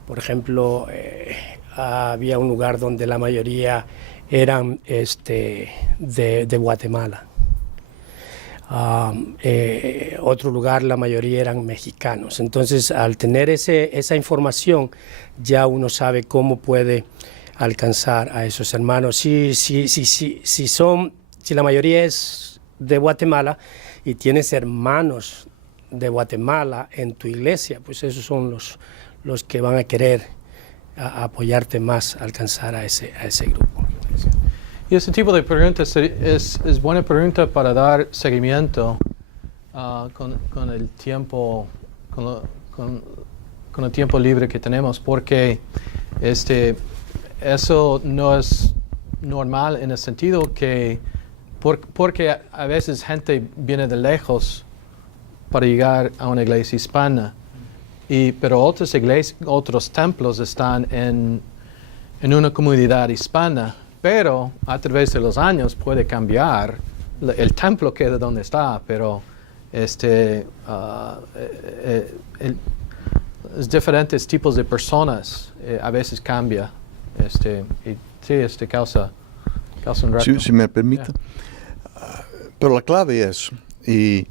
Por ejemplo, había un lugar donde la mayoría eran de Guatemala. Otro lugar la mayoría eran mexicanos. Entonces, al tener esa información, ya uno sabe cómo puede alcanzar a esos hermanos. Si la mayoría es de Guatemala y tienes hermanos de Guatemala en tu iglesia, pues esos son los que van a querer apoyarte más, alcanzar a ese grupo. Y ese tipo de preguntas es buena pregunta para dar seguimiento con el tiempo, con el tiempo libre que tenemos, porque eso no es normal en el sentido que porque a veces gente viene de lejos para llegar a una iglesia hispana, pero otras iglesias, otros templos están en una comunidad hispana, pero a través de los años puede cambiar. El templo queda donde está, pero diferentes tipos de personas a veces cambia. Y sí, causa un reto. Si me permite. Pero la clave es, y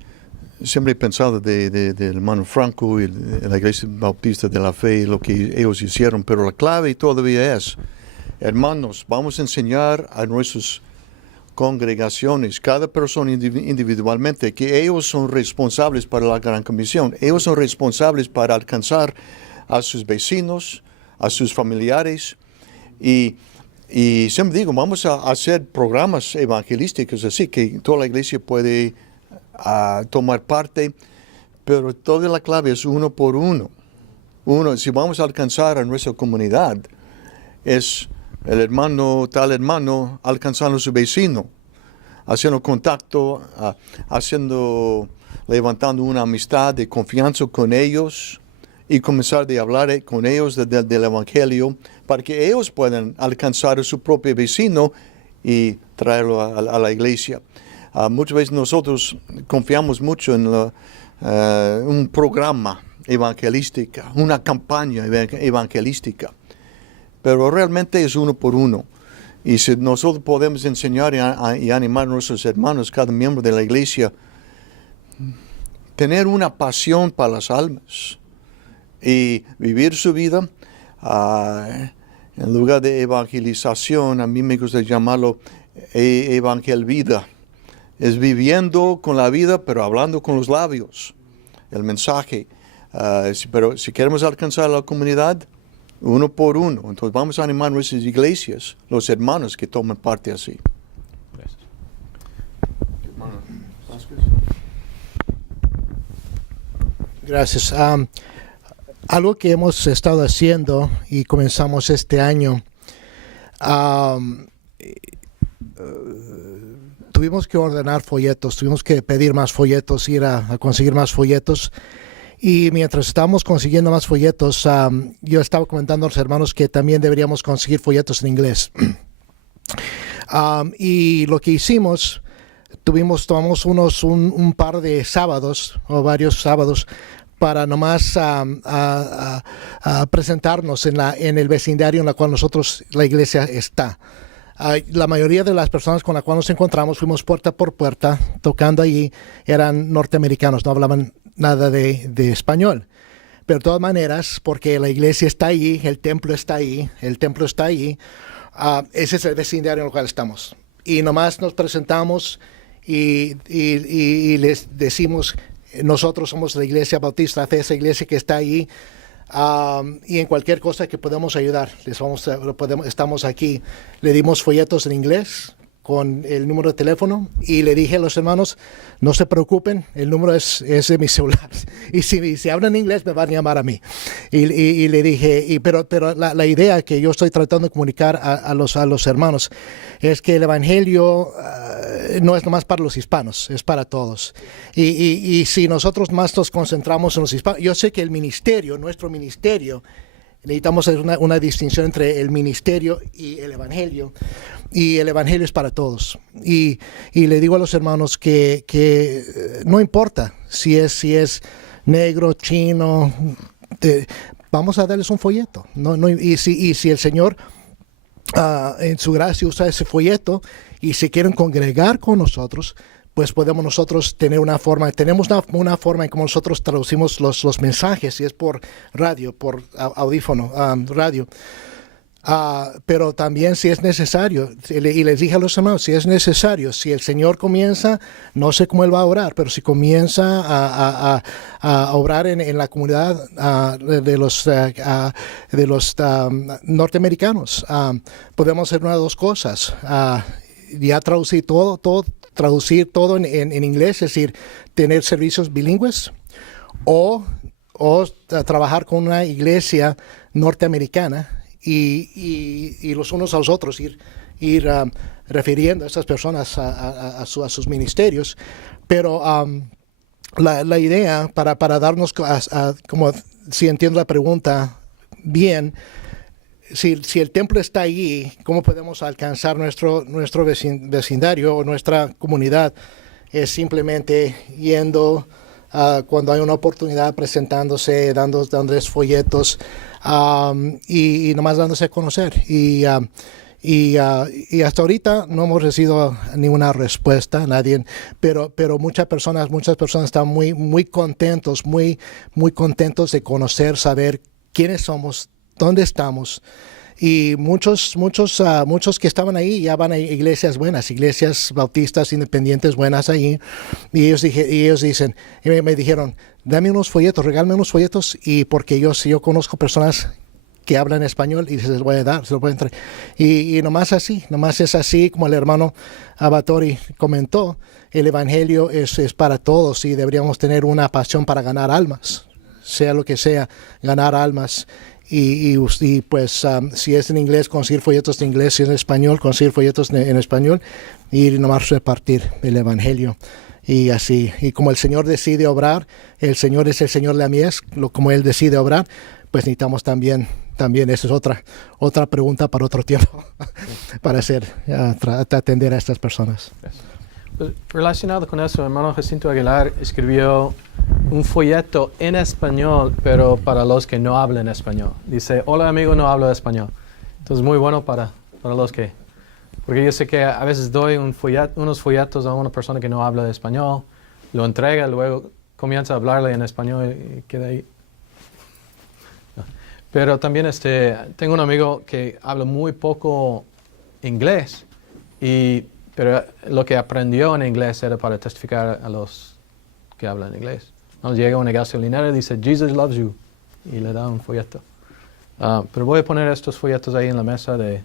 siempre he pensado del hermano Franco y la Iglesia Bautista de la Fe, lo que ellos hicieron, pero la clave todavía es, hermanos, vamos a enseñar a nuestras congregaciones, cada persona individualmente, que ellos son responsables para la Gran Comisión. Ellos son responsables para alcanzar a sus vecinos, a sus familiares. Y siempre digo, vamos a hacer programas evangelísticos así, que toda la iglesia puede tomar parte, pero toda la clave es uno por uno. Si vamos a alcanzar a nuestra comunidad, es tal hermano alcanzando a su vecino, haciendo contacto, levantando una amistad de confianza con ellos y comenzar a hablar con ellos del Evangelio para que ellos puedan alcanzar a su propio vecino y traerlo a la iglesia. Muchas veces nosotros confiamos mucho en un programa evangelístico, una campaña evangelística, pero realmente es uno por uno. Y si nosotros podemos enseñar y animar a nuestros hermanos, cada miembro de la iglesia, tener una pasión para las almas y vivir su vida en lugar de evangelización, a mí me gusta llamarlo evangelvida. Es viviendo con la vida, pero hablando con los labios, el mensaje. Pero si queremos alcanzar a la comunidad, uno por uno, entonces vamos a animar nuestras iglesias, los hermanos que toman parte así. Gracias. Gracias. Algo que hemos estado haciendo y comenzamos este año, tuvimos que ordenar folletos, tuvimos que pedir más folletos, ir a conseguir más folletos. Y mientras estábamos consiguiendo más folletos, yo estaba comentando a los hermanos que también deberíamos conseguir folletos en inglés. Y lo que hicimos, tomamos un par de sábados, o varios sábados, para nomás presentarnos en el vecindario en la cual la iglesia está. La mayoría de las personas con las cuales nos encontramos fuimos puerta por puerta, tocando allí, eran norteamericanos, no hablaban nada de español. Pero de todas maneras, porque la iglesia está ahí, el templo está ahí, ese es el vecindario en el cual estamos. Y nomás nos presentamos y les decimos, nosotros somos la Iglesia Bautista Fe, esa iglesia que está ahí, y en cualquier cosa que podamos ayudar, estamos aquí. Le dimos folletos en inglés con el número de teléfono y le dije a los hermanos, no se preocupen, el número es de mi celular. Y si hablan inglés me van a llamar a mí. Y le dije, pero la idea que yo estoy tratando de comunicar a los hermanos es que el Evangelio no es nomás para los hispanos, es para todos. Y si nosotros más nos concentramos en los hispanos, yo sé que nuestro ministerio, necesitamos hacer una distinción entre el ministerio y el Evangelio. Y el Evangelio es para todos. Y le digo a los hermanos que no importa si es negro, chino, vamos a darles un folleto. Y si el Señor en su gracia usa ese folleto y se quieren congregar con nosotros, pues podemos nosotros tener tenemos una forma en cómo nosotros traducimos los mensajes, si es por radio, por audífono, radio. Pero también si es necesario, y les dije a los hermanos, si es necesario, si el Señor comienza, no sé cómo Él va a orar, pero si comienza a obrar en la comunidad de los norteamericanos, podemos hacer una de dos cosas, ya traducir todo en inglés, es decir, tener servicios bilingües, o trabajar con una iglesia norteamericana y los unos a los otros ir ir refiriendo a estas personas a sus ministerios, pero la idea para darnos, como si entiendo la pregunta bien, si el templo está allí, ¿cómo podemos alcanzar nuestro vecindario o nuestra comunidad? Es simplemente yendo cuando hay una oportunidad, presentándose, dándoles folletos y nomás dándose a conocer. Y hasta ahorita no hemos recibido ninguna respuesta, nadie, pero muchas personas están muy contentos, muy contentos de conocer, saber quiénes somos, dónde estamos. Y muchos que estaban ahí ya van a iglesias buenas, iglesias bautistas independientes buenas ahí. Y ellos dicen, y me dijeron, dame unos folletos, regálame unos folletos, y porque yo conozco personas que hablan español y se los voy a dar, se los voy a entrar. Y nomás es así como el hermano Abatori comentó, el evangelio es para todos y deberíamos tener una pasión para ganar almas, sea lo que sea, ganar almas. Y pues si es en inglés, conseguir folletos de inglés, si es en español, conseguir folletos en español y nomás repartir el evangelio. Y así, y como el Señor decide obrar, el Señor es el Señor de la mies, como Él decide obrar, pues necesitamos también esa es otra pregunta para otro tiempo, para atender a estas personas. Pues, relacionado con eso, el hermano Jacinto Aguilar escribió un folleto en español, pero para los que no hablan español. Dice, hola amigo, no hablo español. Entonces muy bueno para los que... Porque yo sé que a veces doy unos folletos a una persona que no habla español, lo entrega, luego comienza a hablarle en español y queda ahí. Pero también tengo un amigo que habla muy poco inglés, pero lo que aprendió en inglés era para testificar a los que hablan inglés. Cuando llega a una gasolinera y dice, Jesus loves you, y le da un folleto. Pero voy a poner estos folletos ahí en la mesa de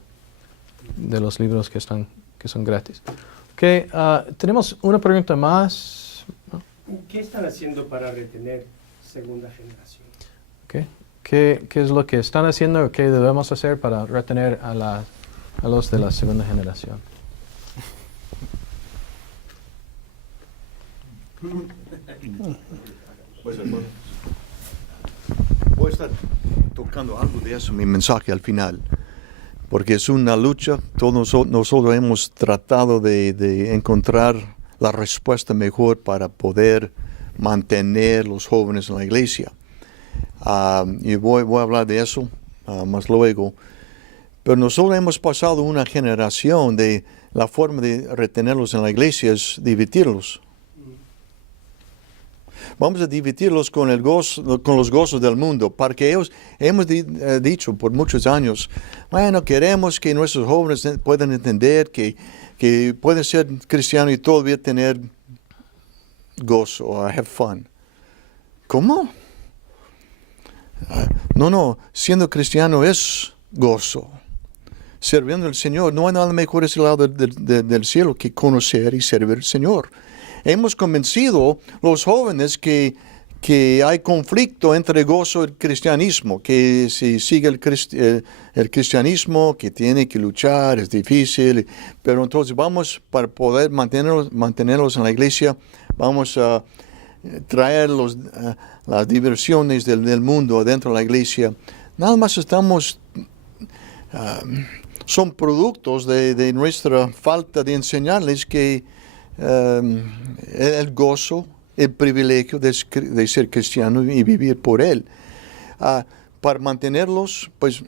los libros que son gratis. Okay, tenemos una pregunta más. ¿Qué están haciendo para retener segunda generación? Okay. ¿Qué es lo que están haciendo o qué debemos hacer para retener a los de la segunda generación? Pues, hermano, voy a estar tocando algo de eso en mi mensaje al final, porque es una lucha. Todos nosotros hemos tratado de encontrar la respuesta mejor para poder mantener los jóvenes en la iglesia. Y voy a hablar de eso más luego. Pero nosotros hemos pasado una generación de la forma de retenerlos en la iglesia es dividirlos. Vamos a dividirlos con los gozos del mundo, porque hemos dicho por muchos años, bueno, queremos que nuestros jóvenes puedan entender que pueden ser cristianos y todavía tener gozo o have fun. ¿Cómo? No, siendo cristiano es gozo. Sirviendo al Señor, no hay nada mejor ese lado del cielo que conocer y servir al Señor. Hemos convencido los jóvenes que hay conflicto entre gozo y cristianismo, que si sigue el cristianismo, que tiene que luchar, es difícil, pero entonces para poder mantenerlos en la iglesia, vamos a traer las diversiones del mundo dentro de la iglesia. Nada más son productos de nuestra falta de enseñarles que el gozo, el privilegio de ser cristiano y vivir por él. Para mantenerlos, pues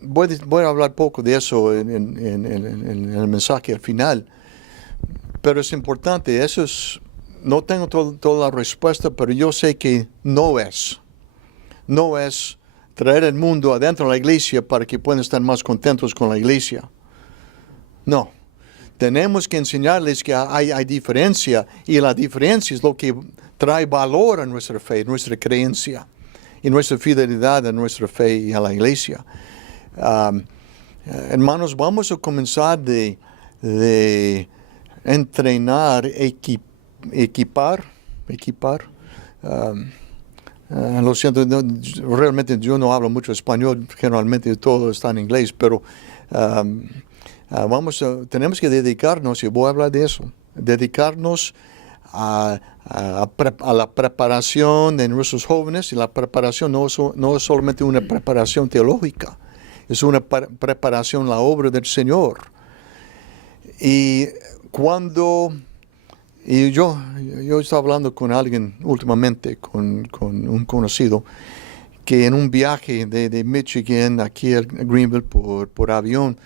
voy a hablar poco de eso en el mensaje al final, pero es importante. No tengo toda la respuesta, pero yo sé que no es traer el mundo adentro de la iglesia para que puedan estar más contentos con la iglesia. No. Tenemos que enseñarles que hay diferencia, y la diferencia es lo que trae valor a nuestra fe, nuestra creencia y nuestra fidelidad a nuestra fe y a la iglesia. Hermanos, vamos a comenzar de entrenar, equipar. Lo siento, realmente yo no hablo mucho español, generalmente todo está en inglés, pero tenemos que dedicarnos, y voy a hablar de eso, dedicarnos a la preparación de nuestros jóvenes. Y la preparación no es solamente una preparación teológica, es una preparación en la obra del Señor. Y yo estaba hablando con alguien últimamente, con un conocido, que en un viaje de Michigan aquí a Greenville por avión,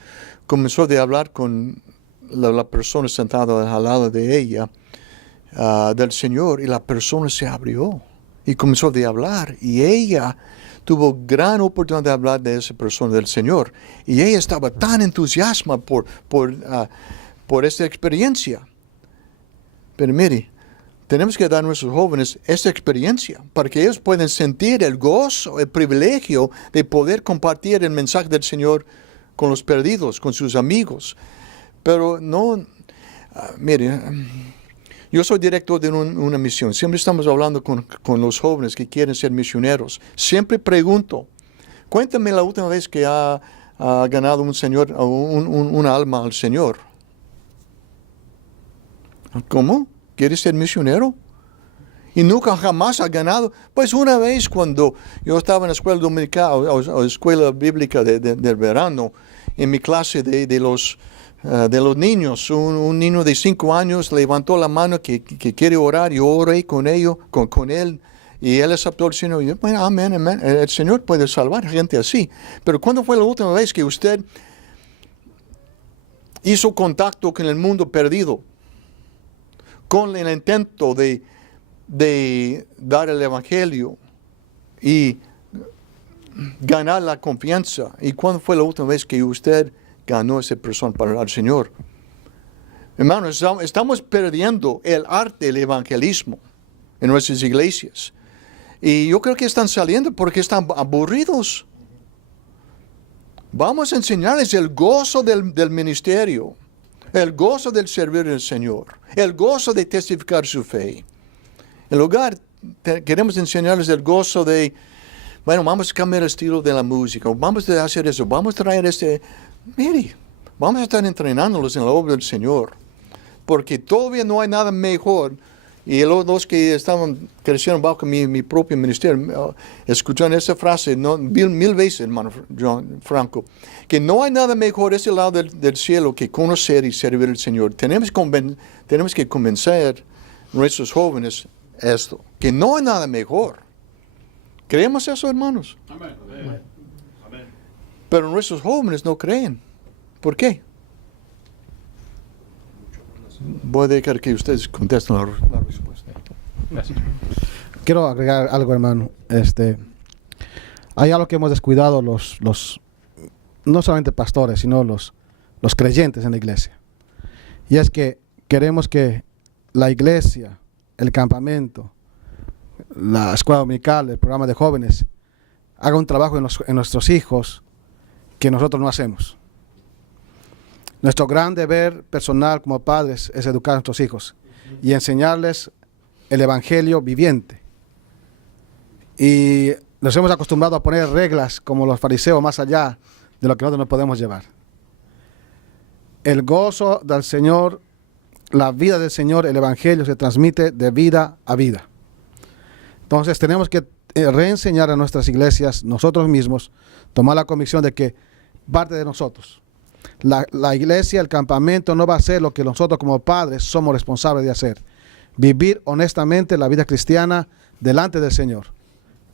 comenzó a hablar con la persona sentada al lado de ella, del Señor, y la persona se abrió y comenzó a hablar, y ella tuvo gran oportunidad de hablar de esa persona del Señor, y ella estaba tan entusiasmada por esta experiencia. Pero mire, tenemos que dar a nuestros jóvenes esta experiencia para que ellos puedan sentir el gozo, el privilegio de poder compartir el mensaje del Señor con los perdidos, con sus amigos. Pero no, mire, yo soy director de una misión. Siempre estamos hablando con los jóvenes que quieren ser misioneros. Siempre pregunto, cuéntame la última vez que ha ganado un alma al Señor. ¿Cómo? ¿Quieres ser misionero? Y nunca jamás ha ganado. Pues una vez cuando yo estaba en la escuela dominical o escuela bíblica del verano, en mi clase de los niños, un niño de 5 años levantó la mano que quiere orar, y yo oré con él, y él aceptó al Señor. Y yo, bueno, amén, amén. El Señor puede salvar gente así. Pero ¿cuándo fue la última vez que usted hizo contacto con el mundo perdido, con el intento de dar el Evangelio y ganar la confianza? ¿Y cuándo fue la última vez que usted ganó a esa persona para el Señor? Hermanos, estamos perdiendo el arte del evangelismo en nuestras iglesias. Y yo creo que están saliendo porque están aburridos. Vamos a enseñarles el gozo del ministerio, el gozo del servir al Señor, el gozo de testificar su fe. En lugar, queremos enseñarles el gozo de, bueno, vamos a cambiar el estilo de la música, vamos a hacer eso, vamos a traer mire, vamos a estar entrenándolos en la obra del Señor, porque todavía no hay nada mejor. Y los que estaban creciendo bajo mi propio ministerio, escuchan esa frase mil veces, hermano Franco, que no hay nada mejor ese lado del cielo que conocer y servir al Señor. Tenemos que convencer a nuestros jóvenes esto, que no hay nada mejor. ¿Creemos eso, hermanos? Amén. Amén. Pero nuestros jóvenes no creen. ¿Por qué? Voy a dejar que ustedes contesten la respuesta. Gracias. Quiero agregar algo, hermano. Hay algo que hemos descuidado no solamente pastores, sino los creyentes en la iglesia. Y es que queremos que la iglesia, el campamento, la escuela dominical, el programa de jóvenes, haga un trabajo en nuestros hijos que nosotros no hacemos. Nuestro gran deber personal como padres es educar a nuestros hijos y enseñarles el evangelio viviente. Y nos hemos acostumbrado a poner reglas como los fariseos más allá de lo que nosotros nos podemos llevar. El gozo del Señor, la vida del Señor, el evangelio se transmite de vida a vida. Entonces tenemos que reenseñar a nuestras iglesias, nosotros mismos, tomar la convicción de que parte de nosotros. La iglesia, el campamento no va a ser lo que nosotros como padres somos responsables de hacer. Vivir honestamente la vida cristiana delante del Señor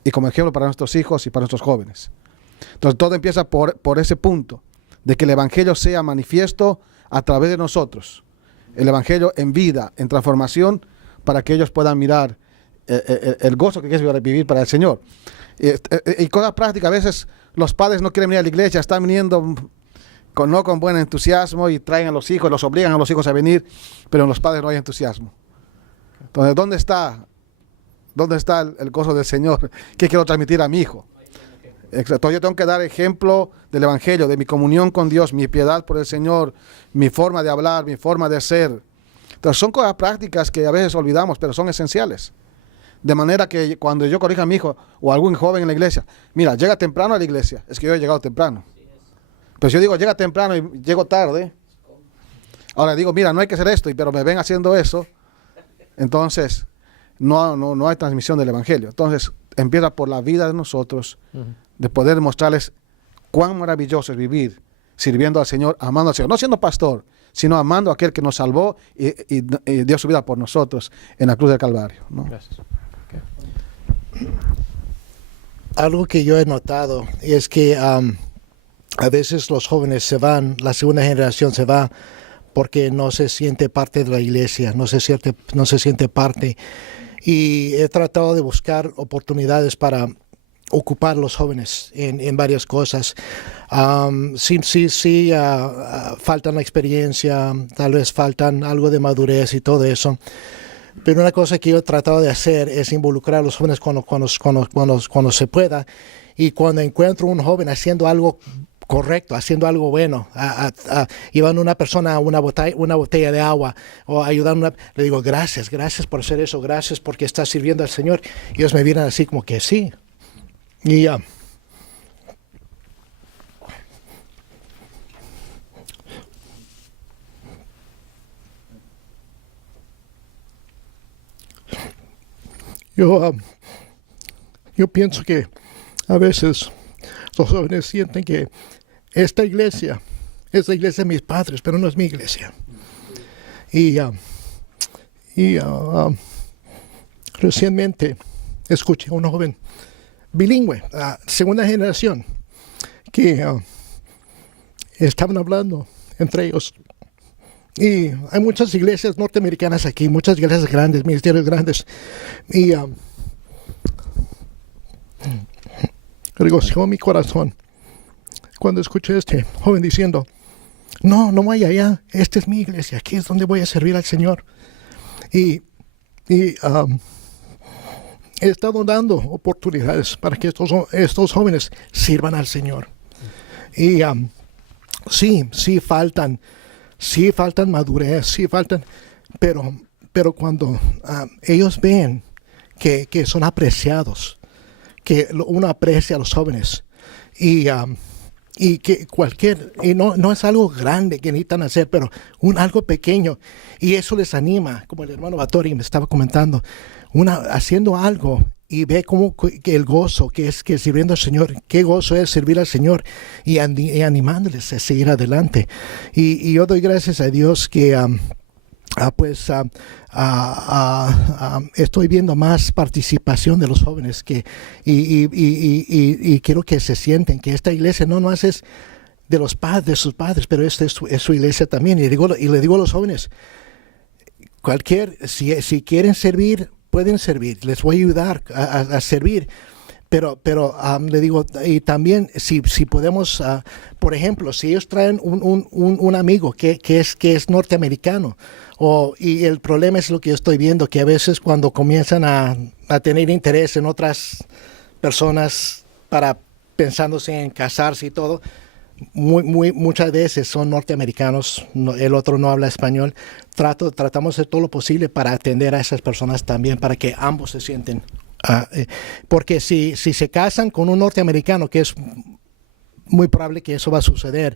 y como ejemplo para nuestros hijos y para nuestros jóvenes. Entonces todo empieza por ese punto de que el evangelio sea manifiesto a través de nosotros. El evangelio en vida, en transformación, para que ellos puedan mirar el gozo que es vivir para el Señor. Y cosas prácticas, a veces los padres no quieren venir a la iglesia, están viniendo no con buen entusiasmo y traen a los hijos, los obligan a los hijos a venir, pero en los padres no hay entusiasmo. Entonces, ¿dónde está el gozo del Señor? ¿Qué quiero transmitir a mi hijo? Entonces, yo tengo que dar ejemplo del evangelio, de mi comunión con Dios, mi piedad por el Señor, mi forma de hablar, mi forma de ser. Entonces, son cosas prácticas que a veces olvidamos, pero son esenciales. De manera que cuando yo corrija a mi hijo o a algún joven en la iglesia, mira, llega temprano a la iglesia, es que yo he llegado temprano. Pero si yo digo, llega temprano y llego tarde, Ahora digo, mira, no hay que hacer esto, pero me ven haciendo eso, entonces no hay transmisión del Evangelio. Entonces empieza por la vida de nosotros, de poder mostrarles cuán maravilloso es vivir sirviendo al Señor, amando al Señor, no siendo pastor, sino amando a aquel que nos salvó y dio su vida por nosotros en la cruz del Calvario, ¿no? Gracias. Algo que yo he notado es que a veces los jóvenes se van, la segunda generación se va porque no se siente parte de la iglesia, no se siente parte. Y he tratado de buscar oportunidades para ocupar a los jóvenes en varias cosas. Sí, faltan la experiencia, tal vez faltan algo de madurez y todo eso. Pero una cosa que yo he tratado de hacer es involucrar a los jóvenes cuando se pueda. Y cuando encuentro un joven haciendo algo correcto, haciendo algo bueno, llevando a una persona a una botella de agua o ayudando, le digo, gracias por hacer eso, gracias porque estás sirviendo al Señor. Y ellos me miran así como que sí. Y yo pienso que a veces los jóvenes sienten que esta iglesia es la iglesia de mis padres, pero no es mi iglesia. Recientemente escuché a un joven bilingüe, segunda generación, que estaban hablando entre ellos. Y hay muchas iglesias norteamericanas aquí, muchas iglesias grandes, ministerios grandes. Y regocijó mi corazón cuando escuché a este joven diciendo, no vaya allá, esta es mi iglesia, aquí es donde voy a servir al Señor. Y he estado dando oportunidades para que estos jóvenes sirvan al Señor. Y sí faltan madurez, sí faltan, pero cuando ellos ven que son apreciados, que uno aprecia a los jóvenes y que no es algo grande que necesitan hacer, pero algo pequeño, y eso les anima, como el hermano Batori me estaba comentando, haciendo algo y ve como que el gozo que es que sirviendo al Señor, qué gozo es servir al Señor y animándoles a seguir adelante. Y yo doy gracias a Dios que estoy viendo más participación de los jóvenes y quiero que se sienten que esta iglesia no más es de los padres, de sus padres, pero esta es su iglesia también. Y le digo a los jóvenes, si quieren servir, pueden servir, les voy a ayudar a servir. Pero le digo, y también si podemos, por ejemplo, si ellos traen un amigo que es norteamericano, y el problema es lo que yo estoy viendo, que a veces cuando comienzan a tener interés en otras personas pensándose en casarse y todo, muchas veces son norteamericanos, el otro no habla español. Tratamos de hacer todo lo posible para atender a esas personas también, para que ambos se sienten. Porque si se casan con un norteamericano, que es muy probable que eso va a suceder,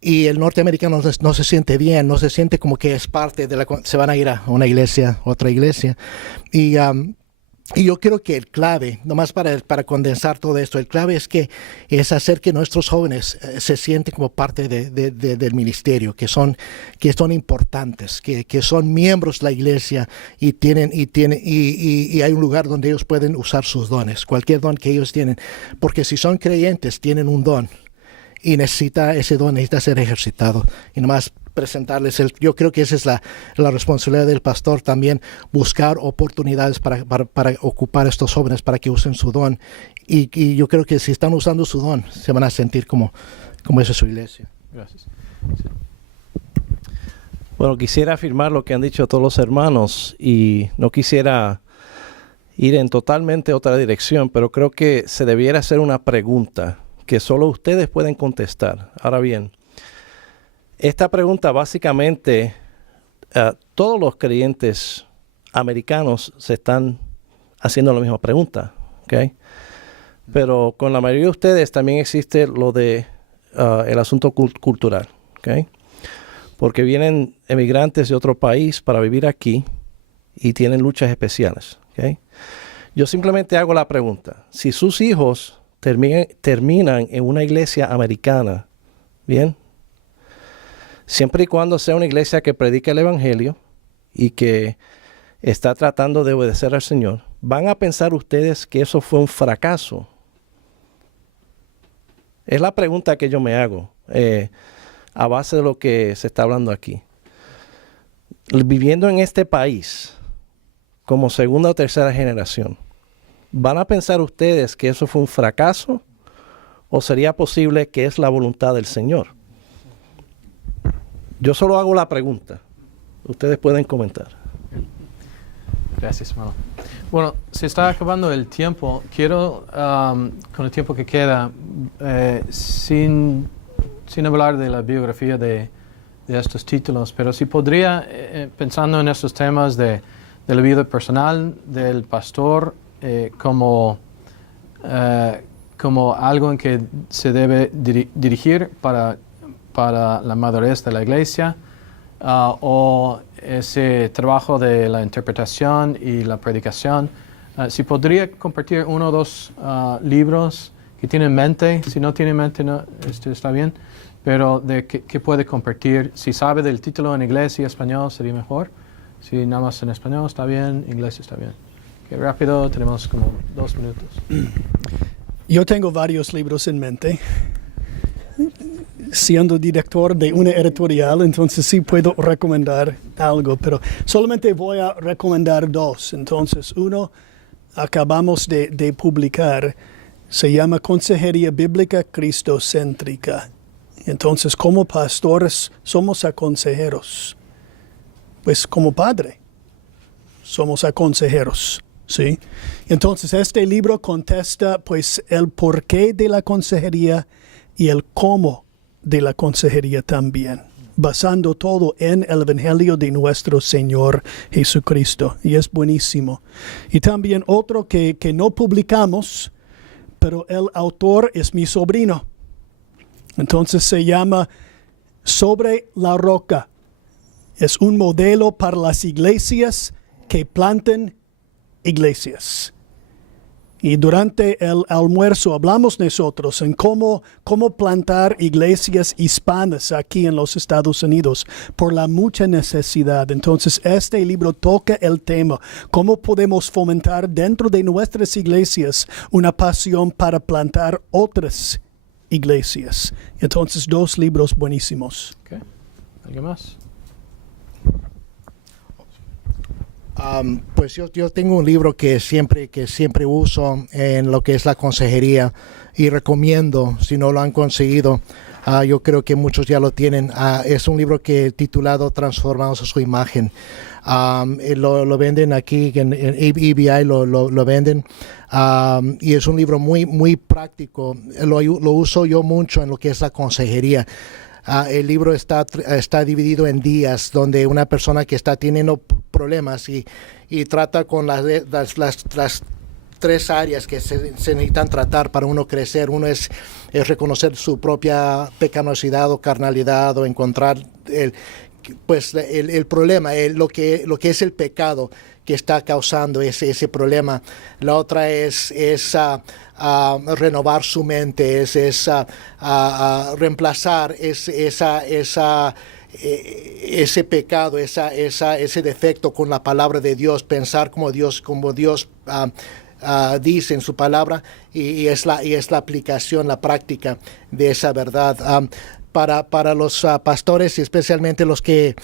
y el norteamericano no se siente bien, no se siente como que es parte de se van a ir a una iglesia, otra iglesia, y yo creo que el clave, nomás para condensar todo esto, el clave es hacer que nuestros jóvenes se sienten como parte del ministerio, que son importantes, que son miembros de la iglesia y hay un lugar donde ellos pueden usar sus dones, cualquier don que ellos tienen, porque si son creyentes tienen un don y ese don necesita ser ejercitado, y nomás presentarles. Yo creo que esa es la responsabilidad del pastor también, buscar oportunidades para ocupar a estos jóvenes para que usen su don. Y yo creo que si están usando su don, se van a sentir como esa es su iglesia. Gracias. Sí. Bueno, quisiera afirmar lo que han dicho todos los hermanos y no quisiera ir en totalmente otra dirección, pero creo que se debiera hacer una pregunta que solo ustedes pueden contestar. Ahora bien, esta pregunta básicamente, todos los creyentes americanos se están haciendo la misma pregunta, ¿ok? Pero con la mayoría de ustedes también existe lo de el asunto cultural, ¿ok? porque vienen emigrantes de otro país para vivir aquí y tienen luchas especiales. ¿Okay? Yo simplemente hago la pregunta, si sus hijos terminan en una iglesia americana, ¿bien? Siempre y cuando sea una iglesia que predique el evangelio y que está tratando de obedecer al Señor, ¿van a pensar ustedes que eso fue un fracaso? Es la pregunta que yo me hago a base de lo que se está hablando aquí. Viviendo en este país como segunda o tercera generación, ¿van a pensar ustedes que eso fue un fracaso o sería posible que es la voluntad del Señor? Yo solo hago la pregunta. Ustedes pueden comentar. Gracias, hermano. Bueno, se está acabando el tiempo. Quiero, con el tiempo que queda, sin hablar de la biografía de estos títulos, pero si podría, pensando en estos temas de la vida personal del pastor, como algo en que se debe dirigir para la madurez de la iglesia, o ese trabajo de la interpretación y la predicación. Si podría compartir uno o dos libros que tiene en mente, si no tiene en mente está bien, pero de que puede compartir. Si sabe del título en inglés y español sería mejor. Si nada más en español está bien, inglés está bien. Okay, rápido, tenemos como 2 minutos. Yo tengo varios libros en mente. Siendo director de una editorial, entonces sí puedo recomendar algo, pero solamente voy a recomendar 2. Entonces, uno acabamos de publicar, se llama Consejería Bíblica Cristocéntrica. Entonces, como pastores, somos aconsejeros. Pues como padre, somos aconsejeros, ¿sí? Entonces, este libro contesta, pues, el porqué de la consejería y el cómo de la consejería también, basando todo en el Evangelio de nuestro Señor Jesucristo. Y es buenísimo. Y también otro que no publicamos, pero el autor es mi sobrino. Entonces se llama Sobre la Roca. Es un modelo para las iglesias que plantan iglesias. Y durante el almuerzo hablamos nosotros en cómo plantar iglesias hispanas aquí en los Estados Unidos por la mucha necesidad. Entonces, este libro toca el tema, cómo podemos fomentar dentro de nuestras iglesias una pasión para plantar otras iglesias. Entonces, 2 libros buenísimos. Okay. ¿Alguien más? Pues yo tengo un libro que siempre uso en lo que es la consejería y recomiendo si no lo han conseguido. Yo creo que muchos ya lo tienen. Es un libro que titulado Transformados a su imagen. Lo venden aquí en EBI, lo venden. Y es un libro muy práctico. Lo uso yo mucho en lo que es la consejería. El libro está dividido en días donde una persona que está teniendo problemas y trata con las 3 áreas que se necesitan tratar para uno crecer. Uno es reconocer su propia pecaminosidad o carnalidad o encontrar el problema, lo que es el pecado que está causando ese problema. La otra es renovar su mente, es reemplazar ese pecado, ese defecto con la palabra de Dios, pensar como Dios dice en su palabra, y es la aplicación, la práctica de esa verdad. Para los pastores y especialmente los que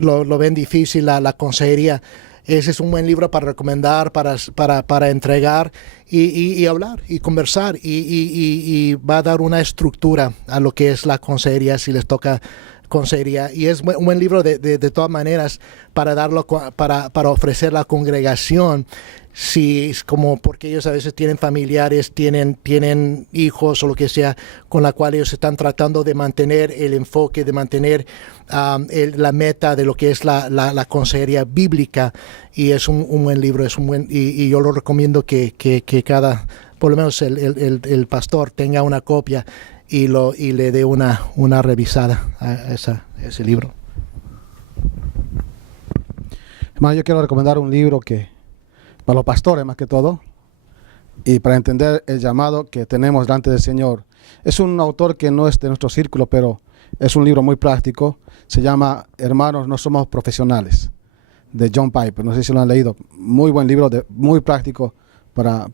lo ven difícil, la consejería, ese es un buen libro para recomendar, para entregar y hablar y conversar y va a dar una estructura a lo que es la consejería si les toca consejería. Y es un buen libro de todas maneras para darlo, para ofrecer a la congregación. Sí, como porque ellos a veces tienen familiares, tienen hijos o lo que sea, con la cual ellos están tratando de mantener el enfoque, de mantener la meta de lo que es la consejería bíblica. Y es un buen libro, y yo lo recomiendo que cada, por lo menos el pastor tenga una copia y le dé una revisada a ese libro. Hermano, yo quiero recomendar un libro que, para los pastores más que todo, y para entender el llamado que tenemos delante del Señor. Es un autor que no es de nuestro círculo, pero es un libro muy práctico. Se llama Hermanos, no somos profesionales, de John Piper. No sé si lo han leído. Muy buen libro, muy práctico para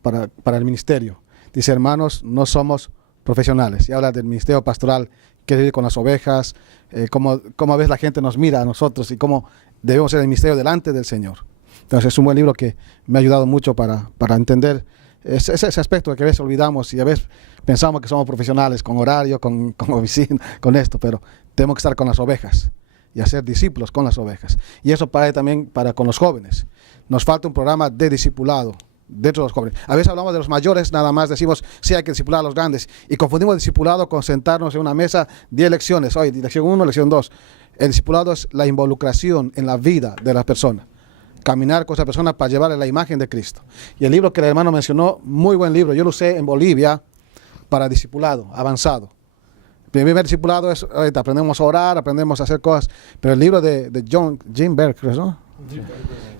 el ministerio. Dice, hermanos, no somos profesionales. Y habla del ministerio pastoral, que vive con las ovejas, cómo a veces la gente nos mira a nosotros y cómo debemos ser el ministerio delante del Señor. Entonces es un buen libro que me ha ayudado mucho para entender ese aspecto que a veces olvidamos y a veces pensamos que somos profesionales con horario, con oficina, con esto, pero tenemos que estar con las ovejas y hacer discípulos con las ovejas. Y eso también con los jóvenes. Nos falta un programa de discipulado dentro de los jóvenes. A veces hablamos de los mayores, nada más decimos, sí hay que discipular a los grandes, y confundimos discipulado con sentarnos en una mesa 10 lecciones, hoy lección 1, lección 2. El discipulado es la involucración en la vida de las personas. Caminar con esa persona para llevarle la imagen de Cristo. Y el libro que el hermano mencionó, muy buen libro. Yo lo usé en Bolivia para discipulado avanzado. El primer discipulado es, ahorita aprendemos a orar, aprendemos a hacer cosas, pero el libro de Jim Berg, ¿no?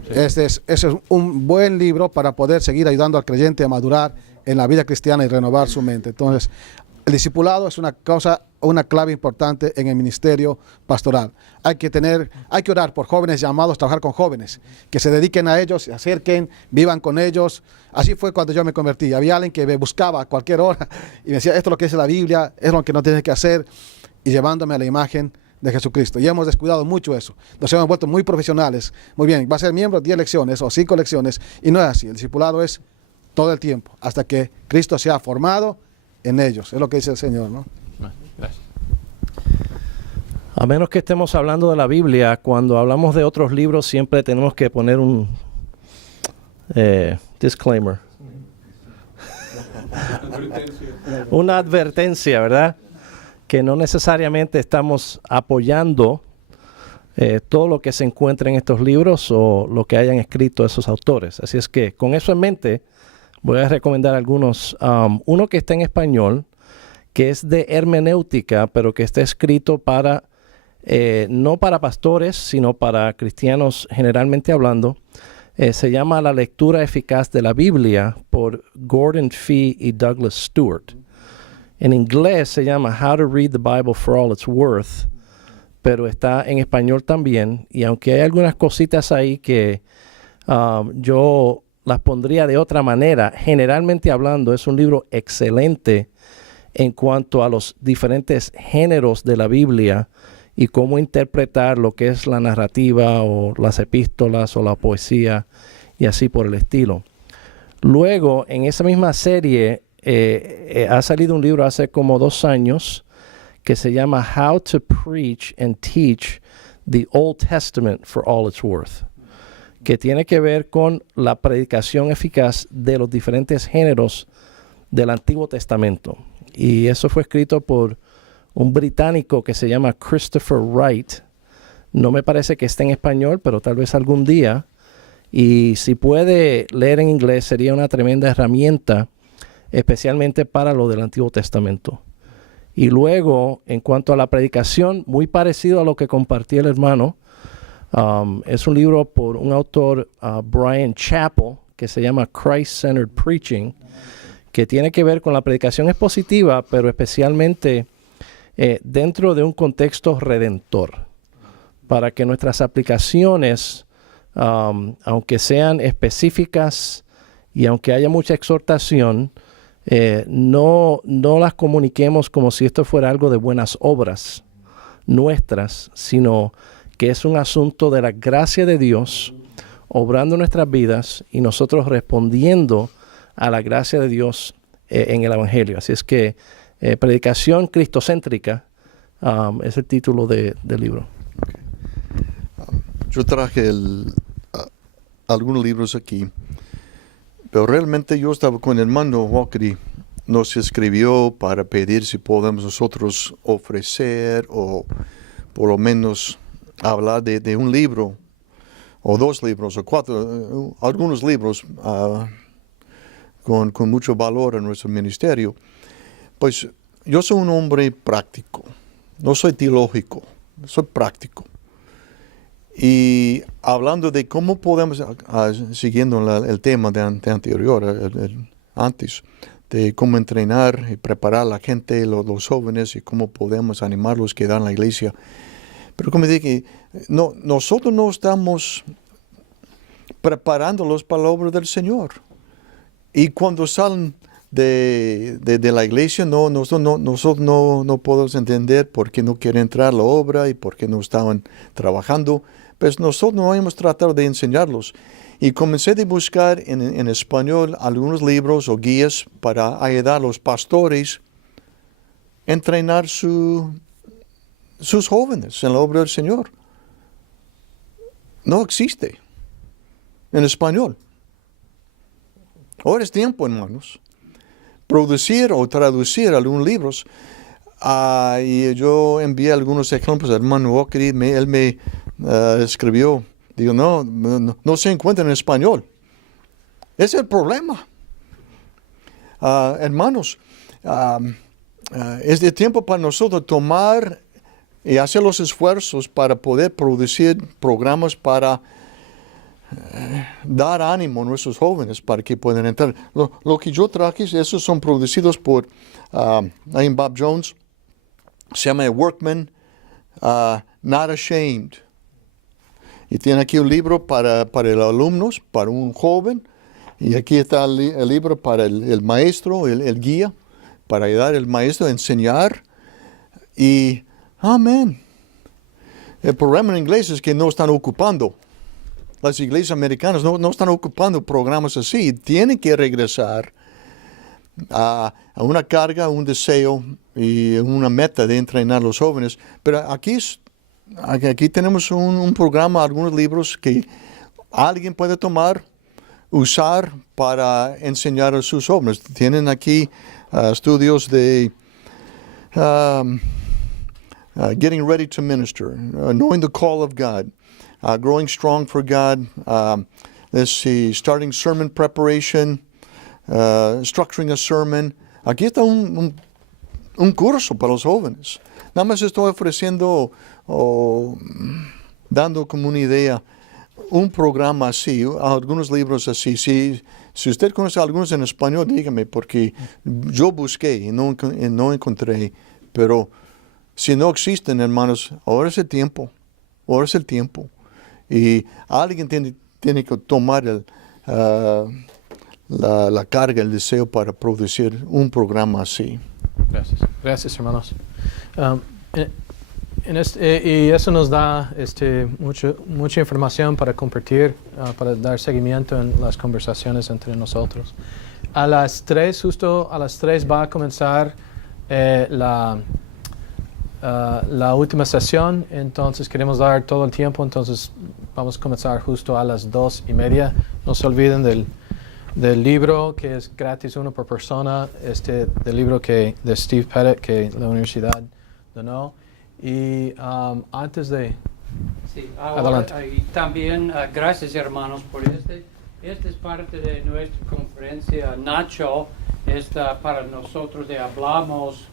Ese es un buen libro para poder seguir ayudando al creyente a madurar en la vida cristiana y renovar su mente. Entonces, el discipulado es una clave importante en el ministerio pastoral. Hay que orar por jóvenes llamados a trabajar con jóvenes, que se dediquen a ellos, se acerquen, vivan con ellos. Así fue cuando yo me convertí. Había alguien que me buscaba a cualquier hora y me decía, esto es lo que dice la Biblia, es lo que no tienes que hacer, y llevándome a la imagen de Jesucristo. Y hemos descuidado mucho eso. Nos hemos vuelto muy profesionales. Muy bien, va a ser miembro 10 lecciones o 5 lecciones, y no es así. El discipulado es todo el tiempo, hasta que Cristo sea formado en ellos. Es lo que dice el Señor, ¿no? Gracias. A menos que estemos hablando de la Biblia, cuando hablamos de otros libros siempre tenemos que poner un disclaimer. Una advertencia, ¿verdad? Que no necesariamente estamos apoyando todo lo que se encuentra en estos libros o lo que hayan escrito esos autores. Así es que con eso en mente voy a recomendar algunos. Uno que está en español, que es de hermenéutica, pero que está escrito para no para pastores, sino para cristianos generalmente hablando. Se llama La lectura eficaz de la Biblia por Gordon Fee y Douglas Stewart. En inglés se llama How to Read the Bible for All It's Worth, pero está en español también. Y aunque hay algunas cositas ahí que yo las pondría de otra manera, generalmente hablando, es un libro excelente en cuanto a los diferentes géneros de la Biblia y cómo interpretar lo que es la narrativa o las epístolas o la poesía y así por el estilo. Luego, en esa misma serie, ha salido un libro hace como 2 años que se llama How to Preach and Teach the Old Testament for All It's Worth, que tiene que ver con la predicación eficaz de los diferentes géneros del Antiguo Testamento. Y eso fue escrito por un británico que se llama Christopher Wright. No me parece que esté en español, pero tal vez algún día. Y si puede leer en inglés, sería una tremenda herramienta, especialmente para lo del Antiguo Testamento. Y luego, en cuanto a la predicación, muy parecido a lo que compartía el hermano, es un libro por un autor, Brian Chappell, que se llama Christ-Centered Preaching, que tiene que ver con la predicación expositiva, pero especialmente dentro de un contexto redentor, para que nuestras aplicaciones, aunque sean específicas y aunque haya mucha exhortación, no las comuniquemos como si esto fuera algo de buenas obras nuestras, sino que es un asunto de la gracia de Dios obrando en nuestras vidas y nosotros respondiendo a la gracia de Dios en el Evangelio. Así es que predicación cristocéntrica es el título del libro. Okay. Yo traje algunos libros aquí, pero realmente yo estaba con el hermano Walker y nos escribió para pedir si podemos nosotros ofrecer o por lo menos hablar de un libro o 2 libros o 4, algunos libros con mucho valor en nuestro ministerio. Pues yo soy un hombre práctico, no soy teológico, soy práctico. Y hablando de cómo podemos, siguiendo el tema de anterior, antes, de cómo entrenar y preparar a la gente, los jóvenes, y cómo podemos animarlos a quedar en la iglesia. Pero como dije, nosotros no estamos preparándolos para la obra del Señor. Y cuando salen de la iglesia, nosotros no podemos entender por qué no quieren entrar a la obra y por qué no estaban trabajando. Pues nosotros no hemos tratado de enseñarlos. Y comencé a buscar en español algunos libros o guías para ayudar a los pastores a entrenar sus jóvenes en la obra del Señor. No existe en español. Ahora es tiempo, hermanos, producir o traducir algunos libros. Y yo envié algunos ejemplos al hermano Walker y él me escribió. Digo, no se encuentra en español. Ese es el problema. Hermanos, es de tiempo para nosotros tomar y hacer los esfuerzos para poder producir programas para dar ánimo a nuestros jóvenes para que puedan entrar. Lo que yo traje, esos son producidos por Bob Jones. Se llama Workman Not Ashamed. Y tiene aquí un libro para los alumnos, para un joven. Y aquí está el libro para el maestro, el guía, para ayudar al maestro a enseñar. Y, amén. El problema en inglés es que no están ocupando. Las iglesias americanas no están ocupando programas así. Tienen que regresar a una carga, un deseo y una meta de entrenar a los jóvenes. Pero aquí tenemos un programa, algunos libros que alguien puede tomar, usar para enseñar a sus jóvenes. Tienen aquí estudios de Getting Ready to Minister, Knowing the Call of God, Growing Strong for God, let's see, Starting Sermon Preparation, Structuring a Sermon. Aquí está un curso para los jóvenes. Nada más estoy ofreciendo o dando como una idea un programa así, algunos libros así. Si usted conoce algunos en español, dígame, porque yo busqué y no encontré. Pero si no existen, hermanos, ahora es el tiempo. Ahora es el tiempo. Y alguien tiene que tomar la carga, el deseo para producir un programa así. Gracias, hermanos. Y eso nos da mucha información para compartir, para dar seguimiento en las conversaciones entre nosotros. A las 3 va a comenzar la última sesión, entonces queremos dar todo el tiempo, entonces vamos a comenzar justo a las 2:30. No se olviden del libro que es gratis, uno por persona, del libro de Steve Pettit que la universidad donó. Y antes de... Sí, ahora, adelante. Y también gracias hermanos por Esta es parte de nuestra conferencia. Nacho está para nosotros de hablamos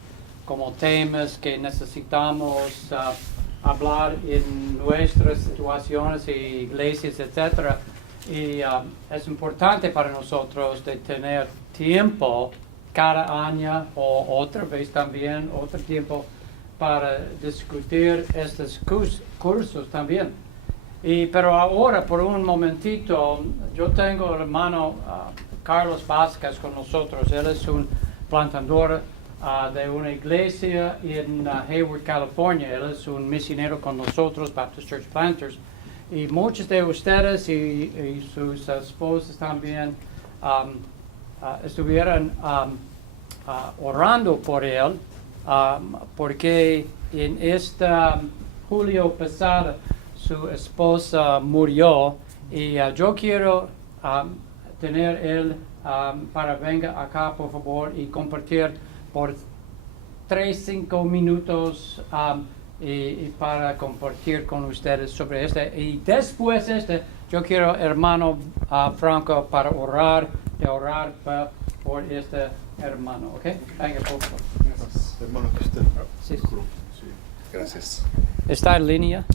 como temas que necesitamos hablar en nuestras situaciones y iglesias, etc. Y es importante para nosotros de tener tiempo cada año o otra vez también, otro tiempo para discutir estos cursos también. Pero ahora, por un momentito, yo tengo al hermano Carlos Vázquez con nosotros. Él es un plantador de una iglesia en Hayward, California. Él es un misionero con nosotros, Baptist Church Planters. Y muchos de ustedes y sus esposas también estuvieron orando por él, porque en julio pasado su esposa murió y yo quiero tener él para venga acá por favor y compartir por 3-5 minutos y para compartir con ustedes sobre y después yo quiero hermano Franco para orar por este hermano, ¿ok? Venga, por favor. Hermano, que usted. Sí. Gracias. ¿Está en línea?